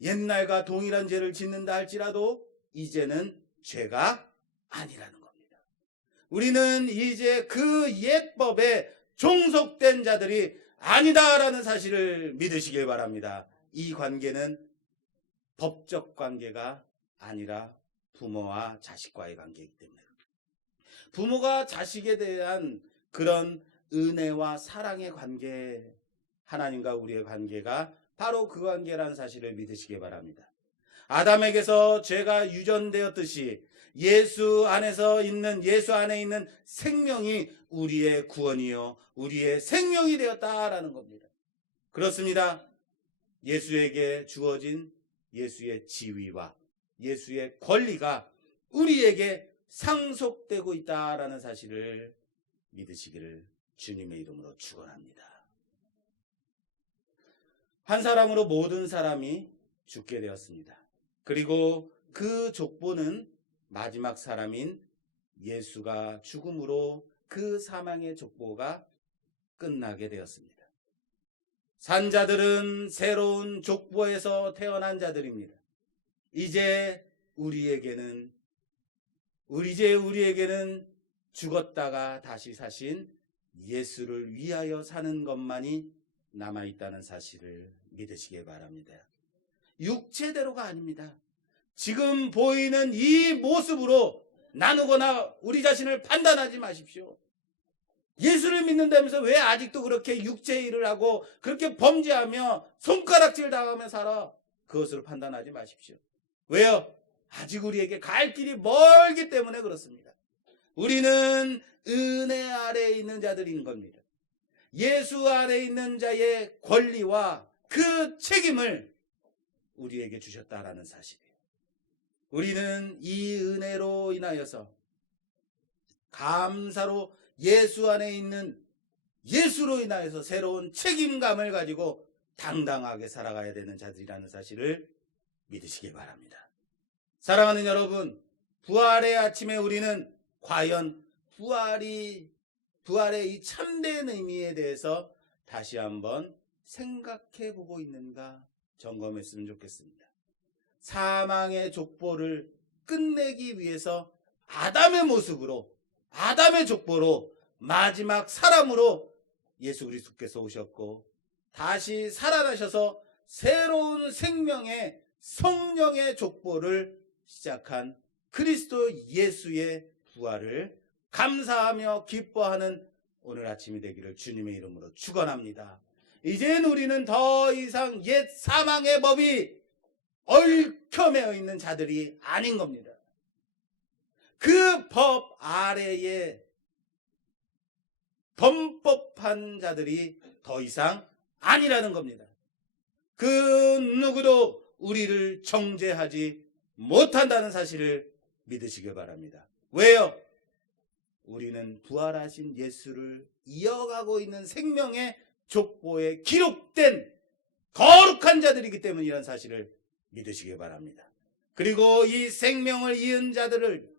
옛날과 동일한 죄를 짓는다 할지라도 이제는 죄가 아니라는 겁니다. 우리는 이제 그 옛법에 종속된 자들이 아니다라는 사실을 믿으시길 바랍니다. 이 관계는 법적 관계가 아니라 부모와 자식과의 관계이기 때문에, 부모가 자식에 대한 그런 은혜와 사랑의 관계, 하나님과 우리의 관계가 바로 그 관계라는 사실을 믿으시기 바랍니다. 아담에게서 죄가 유전되었듯이 예수 안에 있는 생명이 우리의 구원이요 우리의 생명이 되었다라는 겁니다. 그렇습니다. 예수에게 주어진 예수의 지위와 예수의 권리가 우리에게 상속되고 있다라는 사실을 믿으시기를 주님의 이름으로 축원합니다. 한 사람으로 모든 사람이 죽게 되었습니다. 그리고 그 족보는 마지막 사람인 예수가 죽음으로 그 사망의 족보가 끝나게 되었습니다. 산자들은 새로운 족보에서 태어난 자들입니다. 이제 우리에게는 죽었다가 다시 사신 예수를 위하여 사는 것만이 남아있다는 사실을 믿으시기 바랍니다. 육체대로가 아닙니다. 지금 보이는 이 모습으로 나누거나 우리 자신을 판단하지 마십시오. 예수를 믿는다면서 왜 아직도 그렇게 육체의 일을 하고 그렇게 범죄하며 손가락질 당하며 살아? 그것으로 판단하지 마십시오. 왜요? 아직 우리에게 갈 길이 멀기 때문에 그렇습니다. 우리는 은혜 아래에 있는 자들인 겁니다. 예수 안에 있는 자의 권리와 그 책임을 우리에게 주셨다라는 사실이에요. 우리는 이 은혜로 인하여서 감사로 예수 안에 있는 예수로 인하여서 새로운 책임감을 가지고 당당하게 살아가야 되는 자들이라는 사실을 믿으시기 바랍니다. 사랑하는 여러분, 부활의 아침에 우리는 과연 부활의 이 참된 의미에 대해서 다시 한번 생각해 보고 있는가 점검했으면 좋겠습니다. 사망의 족보를 끝내기 위해서 아담의 모습으로, 아담의 족보로, 마지막 사람으로 예수 그리스도께서 오셨고 다시 살아나셔서 새로운 생명의 성령의 족보를 시작한 그리스도 예수의 부활을 감사하며 기뻐하는 오늘 아침이 되기를 주님의 이름으로 축원합니다. 이젠 우리는 더 이상 옛 사망의 법이 얽혀매어 있는 자들이 아닌 겁니다. 그 법 아래에 범법한 자들이 더 이상 아니라는 겁니다. 그 누구도 우리를 정죄하지 못한다는 사실을 믿으시길 바랍니다. 왜요? 우리는 부활하신 예수를 이어가고 있는 생명의 족보에 기록된 거룩한 자들이기 때문이라는 사실을 믿으시길 바랍니다. 그리고 이 생명을 이은 자들을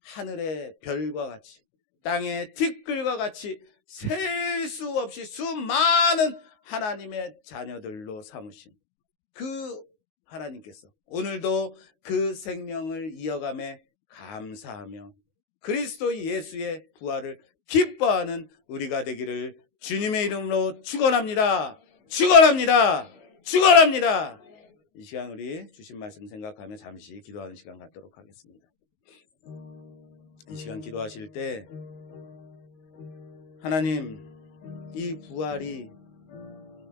하늘의 별과 같이 땅의 티끌과 같이 셀 수 없이 수많은 하나님의 자녀들로 삼으신 그 하나님께서 오늘도 그 생명을 이어가며 감사하며 그리스도 예수의 부활을 기뻐하는 우리가 되기를 주님의 이름으로 축원합니다. 축원합니다. 축원합니다. 이 시간 우리 주신 말씀 생각하며 잠시 기도하는 시간 갖도록 하겠습니다. 이 시간 기도하실 때 하나님, 이 부활이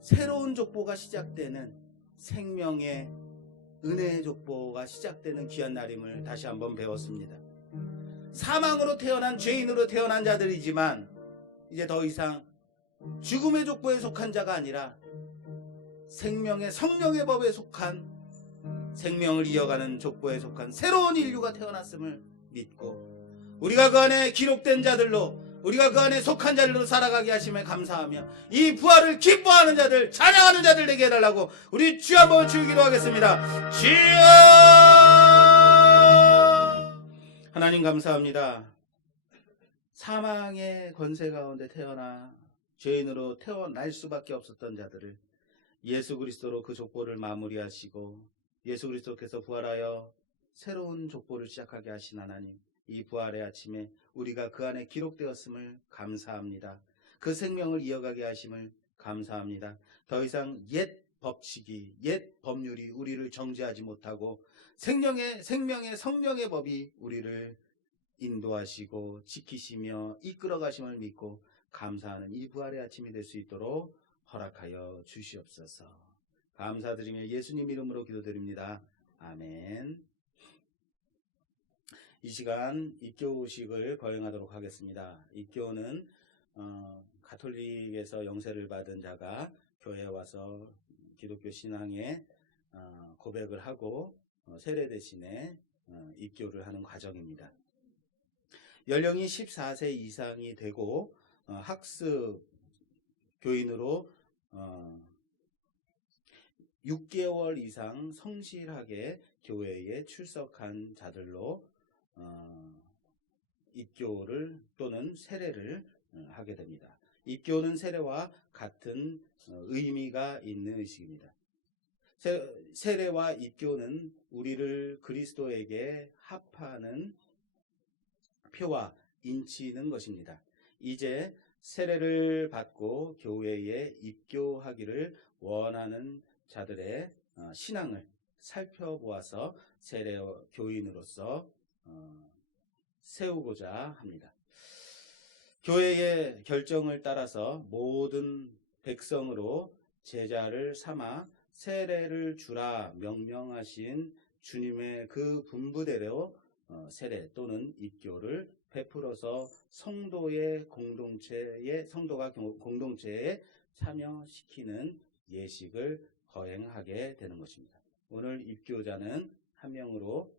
새로운 족보가 시작되는 생명의 은혜의 족보가 시작되는 귀한 날임을 다시 한번 배웠습니다. 사망으로 태어난 죄인으로 태어난 자들이지만 이제 더 이상 죽음의 족보에 속한 자가 아니라 생명의 성령의 법에 속한 생명을 이어가는 족보에 속한 새로운 인류가 태어났음을 믿고 우리가 그 안에 기록된 자들로 우리가 그 안에 속한 자들로 살아가게 하심에 감사하며 이 부활을 기뻐하는 자들 찬양하는 자들 되게 해달라고 우리 주 한번 주여 기도하겠습니다. 주여 하나님 감사합니다. 사망의 권세 가운데 태어나 죄인으로 태어날 수밖에 없었던 자들을 예수 그리스도로 그 족보를 마무리하시고 예수 그리스도께서 부활하여 새로운 족보를 시작하게 하신 하나님, 이 부활의 아침에 우리가 그 안에 기록되었음을 감사합니다. 그 생명을 이어가게 하심을 감사합니다. 더 이상 옛 법칙이, 옛 법률이 우리를 정죄하지 못하고 생명의 성령의 법이 우리를 인도하시고 지키시며 이끌어 가심을 믿고 감사하는 이 부활의 아침이 될 수 있도록 허락하여 주시옵소서. 감사드리며 예수님 이름으로 기도드립니다. 아멘. 이 시간 입교식을 거행하도록 하겠습니다. 입교는 가톨릭에서 영세를 받은 자가 교회에 와서 기독교 신앙에 고백을 하고 세례 대신에 입교를 하는 과정입니다. 연령이 14세 이상이 되고 학습 교인으로 6개월 이상 성실하게 교회에 출석한 자들로 입교를 또는 세례를 하게 됩니다. 입교는 세례와 같은 의미가 있는 의식입니다. 세례와 입교는 우리를 그리스도에게 합하는 표와 인치는 것입니다. 이제 세례를 받고 교회에 입교하기를 원하는 자들의 신앙을 살펴보아서 세례 교인으로서 세우고자 합니다. 교회의 결정을 따라서 모든 백성으로 제자를 삼아 세례를 주라 명령하신 주님의 그 분부대로 세례 또는 입교를 베풀어서 성도가 공동체에 참여시키는 예식을 거행하게 되는 것입니다. 오늘 입교자는 한 명으로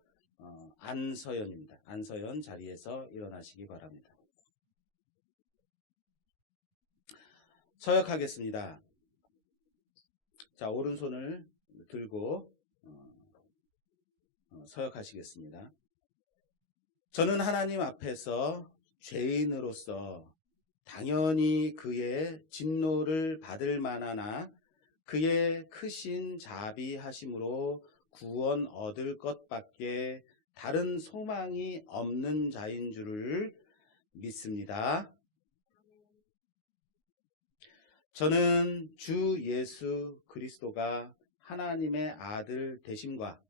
안서연입니다. 안서연 자리에서 일어나시기 바랍니다. 서역하겠습니다. 자, 오른손을 들고 서역하시겠습니다. 저는 하나님 앞에서 죄인으로서 당연히 그의 진노를 받을 만하나 그의 크신 자비하심으로 구원 얻을 것밖에 다른 소망이 없는 자인 줄을 믿습니다. 저는 주 예수 그리스도가 하나님의 아들 되심과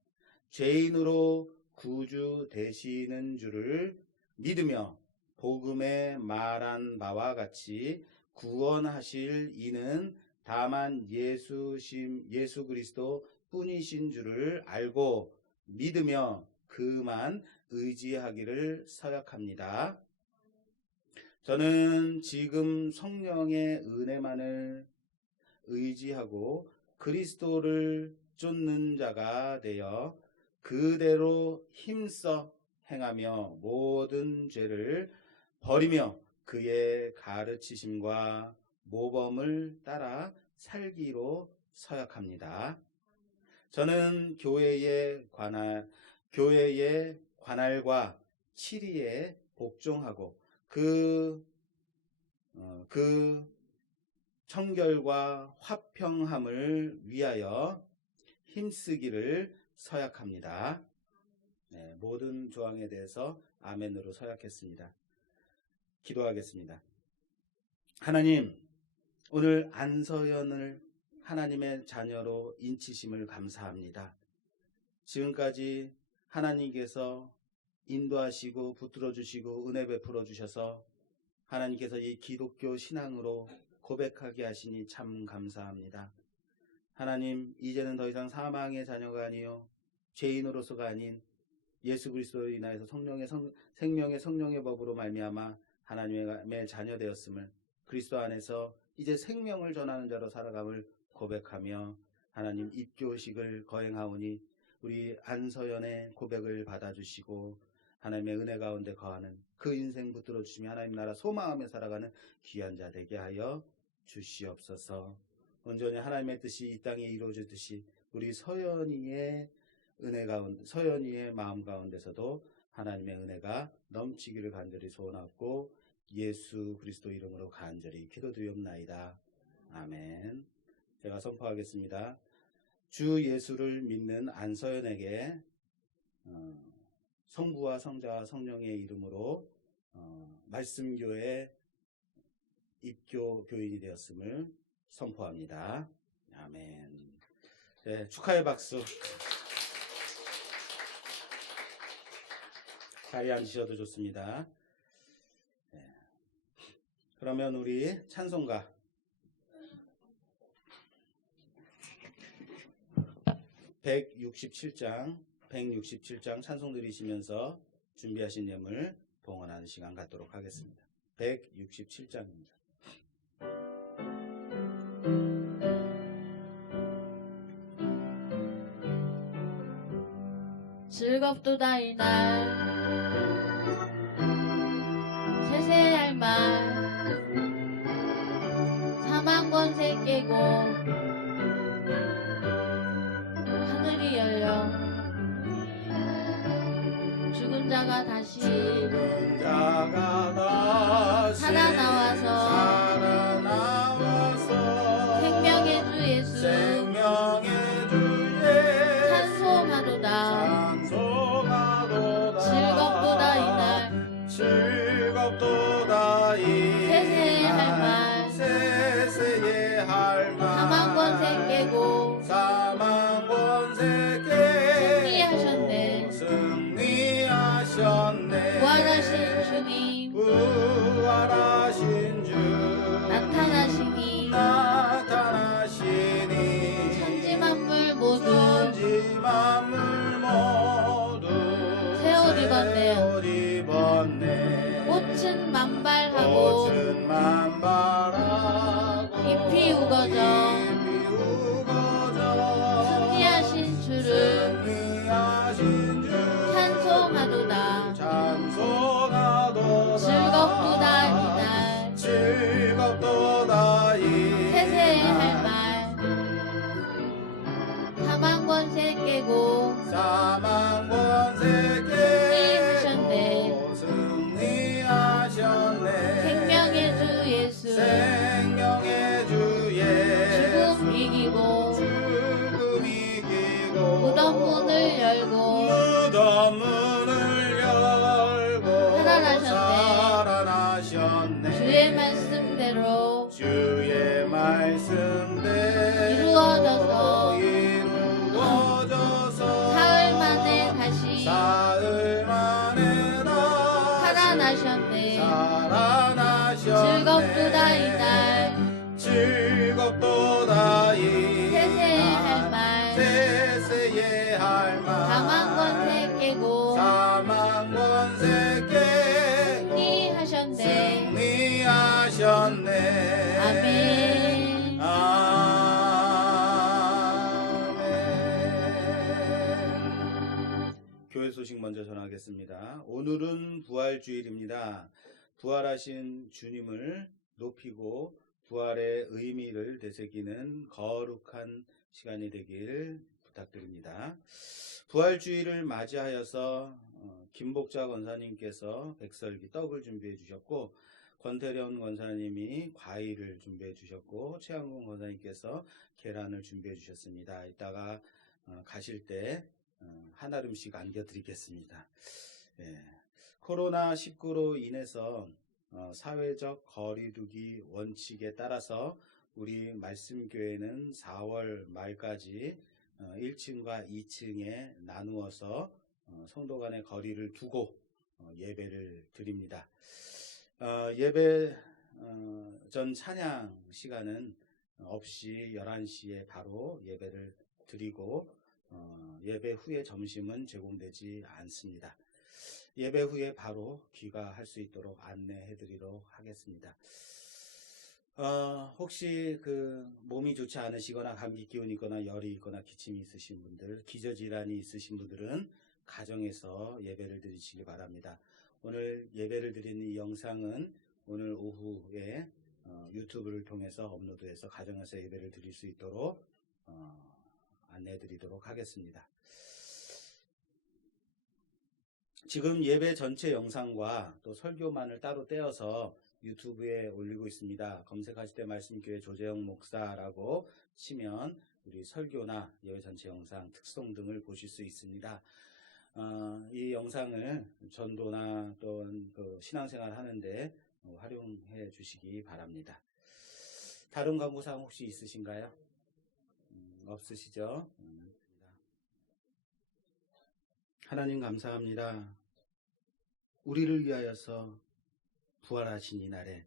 죄인으로 구주 되시는 줄을 믿으며 복음에 말한 바와 같이 구원하실 이는 다만 예수 그리스도 뿐이신 줄을 알고 믿으며 그만 의지하기를 서약합니다. 저는 지금 성령의 은혜만을 의지하고 그리스도를 쫓는 자가 되어 그대로 힘써 행하며 모든 죄를 버리며 그의 가르치심과 모범을 따라 살기로 서약합니다. 저는 교회의 관할과 치리에 복종하고 그 청결과 화평함을 위하여 힘쓰기를 서약합니다. 네, 모든 조항에 대해서 아멘으로 서약했습니다. 기도하겠습니다. 하나님, 오늘 안서연을 하나님의 자녀로 인치심을 감사합니다. 지금까지 하나님께서 인도하시고 붙들어 주시고 은혜 베풀어 주셔서 하나님께서 이 기독교 신앙으로 고백하게 하시니 참 감사합니다. 하나님, 이제는 더 이상 사망의 자녀가 아니요 죄인으로서가 아닌 예수 그리스도로 인하여서 생명의 성령의 법으로 말미암아 하나님의 자녀 되었음을, 그리스도 안에서 이제 생명을 전하는 자로 살아감을 고백하며 하나님 입교식을 거행하오니 우리 안서연의 고백을 받아주시고 하나님의 은혜 가운데 거하는 그 인생 붙들어 주시며 하나님 나라 소망하며 살아가는 귀한 자 되게 하여 주시옵소서. 온전히 하나님의 뜻이 이 땅에 이루어지듯이 우리 서연이의 은혜 가운데, 서연이의 마음 가운데서도 하나님의 은혜가 넘치기를 간절히 소원하고 예수 그리스도 이름으로 간절히 기도드리옵나이다. 아멘. 제가 선포하겠습니다. 주 예수를 믿는 안서연에게 성부와 성자와 성령의 이름으로 말씀교회 입교 교인이 되었음을 선포합니다. 아멘. 네, 축하의 박수. 자리에 앉으셔도 좋습니다. 네. 그러면 우리 찬송가 167장 찬송 드리시면서 준비하신 예물 봉헌하는 시간 갖도록 하겠습니다. 167장입니다. 즐겁도다 이날 세세할 말 사망 권세 깨고 하늘이 열려 죽은 자가 다시 살아나와서 생명의 주 예수 찬송하도다. 즐겁도다 이날 세세의 할 말 사망 권세 깨고 승리하셨네 부활하신 주 나타나시니 천지 만물 모두 새 옷 입었네 꽃은 만발하고 잎이 우거져 승리하신 주를 찬송하도다. 즐겁도다 이날 세세의 할 말 사망 권세 깨고 승리하셨네 생명의 주 예수 죽음 이기고 무덤 문을 열고 살아나셨네 주의 말씀대로 이루어져서 사흘 만에 다시 살아나셨네 즐겁도다 이 세세의 할 말 사망 권세 깨고 승리하셨네 아멘. 교회 소식 먼저 전하겠습니다. 오늘은 부활주일입니다. 부활하신 주님을 높이고 부활의 의미를 되새기는 거룩한 시간이 되길 부탁드립니다. 부활주일을 맞이하여서 김복자 권사님께서 백설기 떡을 준비해 주셨고, 권태련 권사님이 과일을 준비해 주셨고, 최양곤 권사님께서 계란을 준비해 주셨습니다. 이따가 가실 때 한 알음씩 안겨드리겠습니다. 예. 코로나19로 인해서 사회적 거리두기 원칙에 따라서 우리 말씀교회는 4월 말까지 1층과 2층에 나누어서 성도 간의 거리를 두고 예배를 드립니다. 예배 전 찬양 시간은 없이 11시에 바로 예배를 드리고 예배 후에 점심은 제공되지 않습니다. 예배 후에 바로 귀가할 수 있도록 안내해 드리도록 하겠습니다. 혹시 몸이 좋지 않으시거나 감기 기운이 있거나 열이 있거나 기침이 있으신 분들, 기저질환이 있으신 분들은 가정에서 예배를 드리시기 바랍니다. 오늘 예배를 드리는 이 영상은 오늘 오후에 유튜브를 통해서 업로드해서 가정에서 예배를 드릴 수 있도록 안내해 드리도록 하겠습니다. 지금 예배 전체 영상과 또 설교만을 따로 떼어서 유튜브에 올리고 있습니다. 검색하실 때 말씀교회 조재영 목사라고 치면 우리 설교나 예배 전체 영상, 특송 등을 보실 수 있습니다. 이 영상을 전도나 또 신앙생활 하는데 활용해 주시기 바랍니다. 다른 광고사항 혹시 있으신가요? 없으시죠? 하나님 감사합니다. 우리를 위하여서 부활하신 이 날에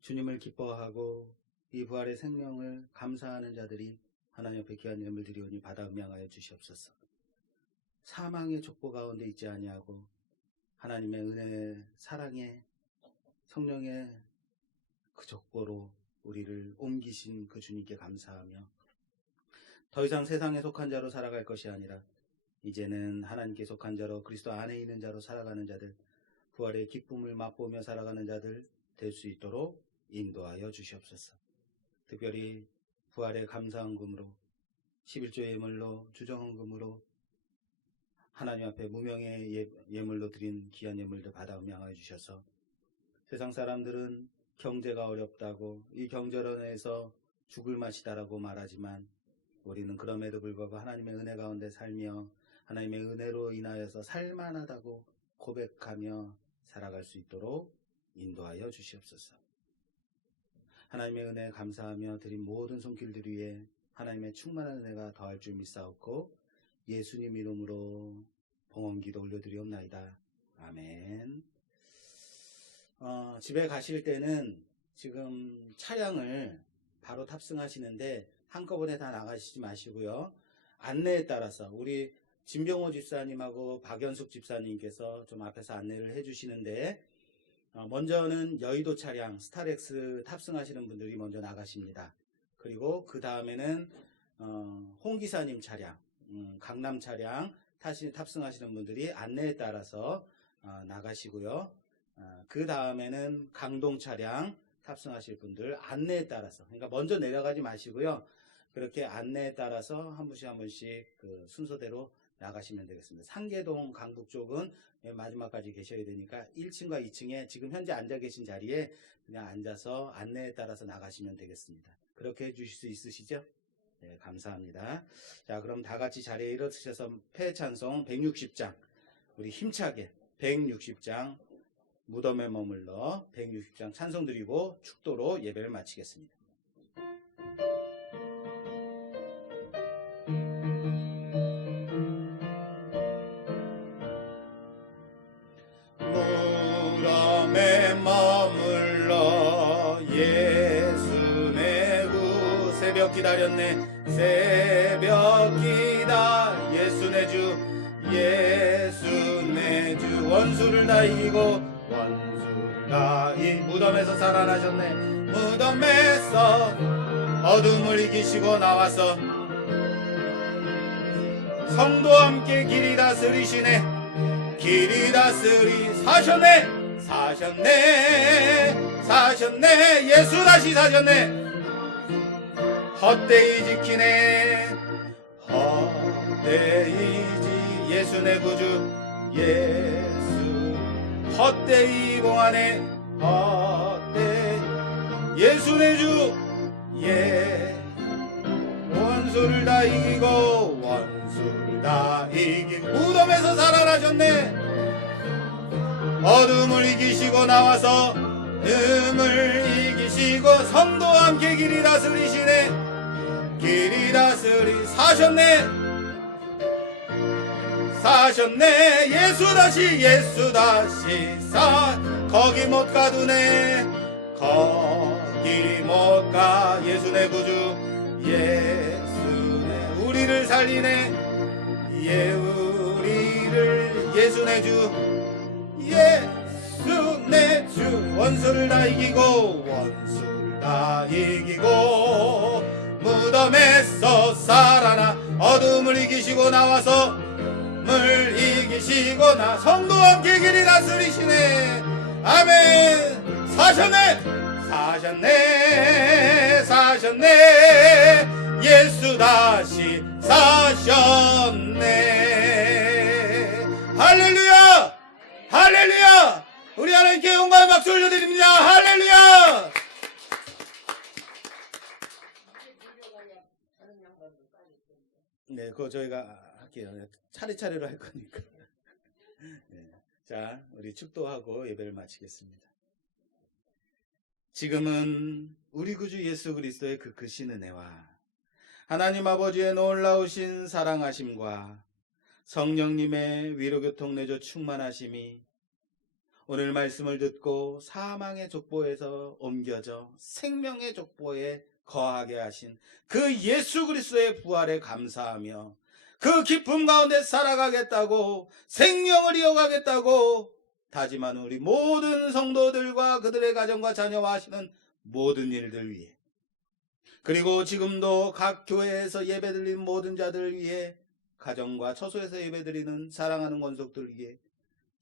주님을 기뻐하고 이 부활의 생명을 감사하는 자들이 하나님 앞에 귀한 예물 드리오니 받아 음양하여 주시옵소서. 사망의 족보 가운데 있지 아니하고 하나님의 은혜, 사랑의 성령의 그 족보로 우리를 옮기신 그 주님께 감사하며 더 이상 세상에 속한 자로 살아갈 것이 아니라 이제는 하나님께 속한 자로 그리스도 안에 있는 자로 살아가는 자들, 부활의 기쁨을 맛보며 살아가는 자들 될 수 있도록 인도하여 주시옵소서. 특별히 부활의 감사헌금으로 11조 예물로 주정헌금으로 하나님 앞에 무명의 예물로 드린 귀한 예물들 받아 음양하여 주셔서 세상 사람들은 경제가 어렵다고 이 경제론에서 죽을 맛이다라고 말하지만 우리는 그럼에도 불구하고 하나님의 은혜 가운데 살며 하나님의 은혜로 인하여서 살만하다고 고백하며 살아갈 수 있도록 인도하여 주시옵소서. 하나님의 은혜에 감사하며 드린 모든 손길들 위에 하나님의 충만한 은혜가 더할 줄 믿사옵고 예수님 이름으로 봉헌기도 올려드리옵나이다. 아멘. 집에 가실 때는 지금 차량을 바로 탑승하시는데 한꺼번에 다 나가시지 마시고요. 안내에 따라서 우리 진병호 집사님하고 박연숙 집사님께서 좀 앞에서 안내를 해주시는데 먼저는 여의도 차량 스타렉스 탑승하시는 분들이 먼저 나가십니다. 그리고 그 다음에는 홍 기사님 차량, 강남 차량 탑승하시는 분들이 안내에 따라서 나가시고요. 그 다음에는 강동 차량 탑승하실 분들 안내에 따라서, 그러니까 먼저 내려가지 마시고요. 그렇게 안내에 따라서 한 분씩 한 분씩 그 순서대로 나가시면 되겠습니다. 상계동 강북 쪽은 맨 마지막까지 계셔야 되니까 1층과 2층에 지금 현재 앉아 계신 자리에 그냥 앉아서 안내에 따라서 나가시면 되겠습니다. 그렇게 해주실 수 있으시죠? 네, 감사합니다. 자, 그럼 다 같이 자리에 일어서셔서 폐찬송 160장 우리 힘차게 160장 무덤에 머물러 160장 찬송 드리고 축도로 예배를 마치겠습니다. 무덤에 머물러 예수 내구 새벽 기다렸네 새벽 기다 예수 내주 예수 내주 원수를 다 이기고 원수를 다 무덤에서 살아나셨네 무덤에서 어둠을 이기시고 나와서 성도와 함께 길이 다스리시네 길이 다스리 사셨네 사셨네 사셨네 예수 다시 사셨네 헛되이 지키네 헛되이지 예수 내 구주 예수 헛되이 봉하네 헛되이 예수 내 주 예 원수를 다 이기고 원수를 다 이기고 무덤에서 살아나셨네 어둠을 이기시고 나와서 음을 이기시고 성도와 함께 길이 다스리시네. 길이 다스리 사셨네. 예수 다시 거기 못 가두네. 거기 못 가. 예수네 구주 예수네 우리를 살리네. 우리를 예수네 주 예수네 주. 원수를 다 이기고 무덤에서 살아나 어둠을 이기시고 나와서 물 이기시고 나 성도와 함께 길이 다스리시네. 아멘. 사셨네. 예수 다시 사셨네. 할렐루야. 우리 하나님께 영광의 박수 올려드립니다. 할렐루야. 네, 그거 저희가 할게요. 차례차례로 할 거니까. 네. 자, 우리 축도하고 예배를 마치겠습니다. 지금은 우리 구주 예수 그리스도의 그 크신 은혜와 하나님 아버지의 놀라우신 사랑하심과 성령님의 위로교통 내조 충만하심이 오늘 말씀을 듣고 사망의 족보에서 옮겨져 생명의 족보에 거하게 하신 그 예수 그리스도의 부활에 감사하며 그 기쁨 가운데 살아가겠다고 생명을 이어가겠다고 다짐하는 우리 모든 성도들과 그들의 가정과 자녀와 하시는 모든 일들 위해, 그리고 지금도 각 교회에서 예배드리는 모든 자들을 위해, 가정과 처소에서 예배드리는 사랑하는 권속들 위해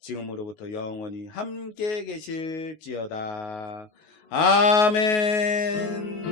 지금으로부터 영원히 함께 계실지어다. 아멘.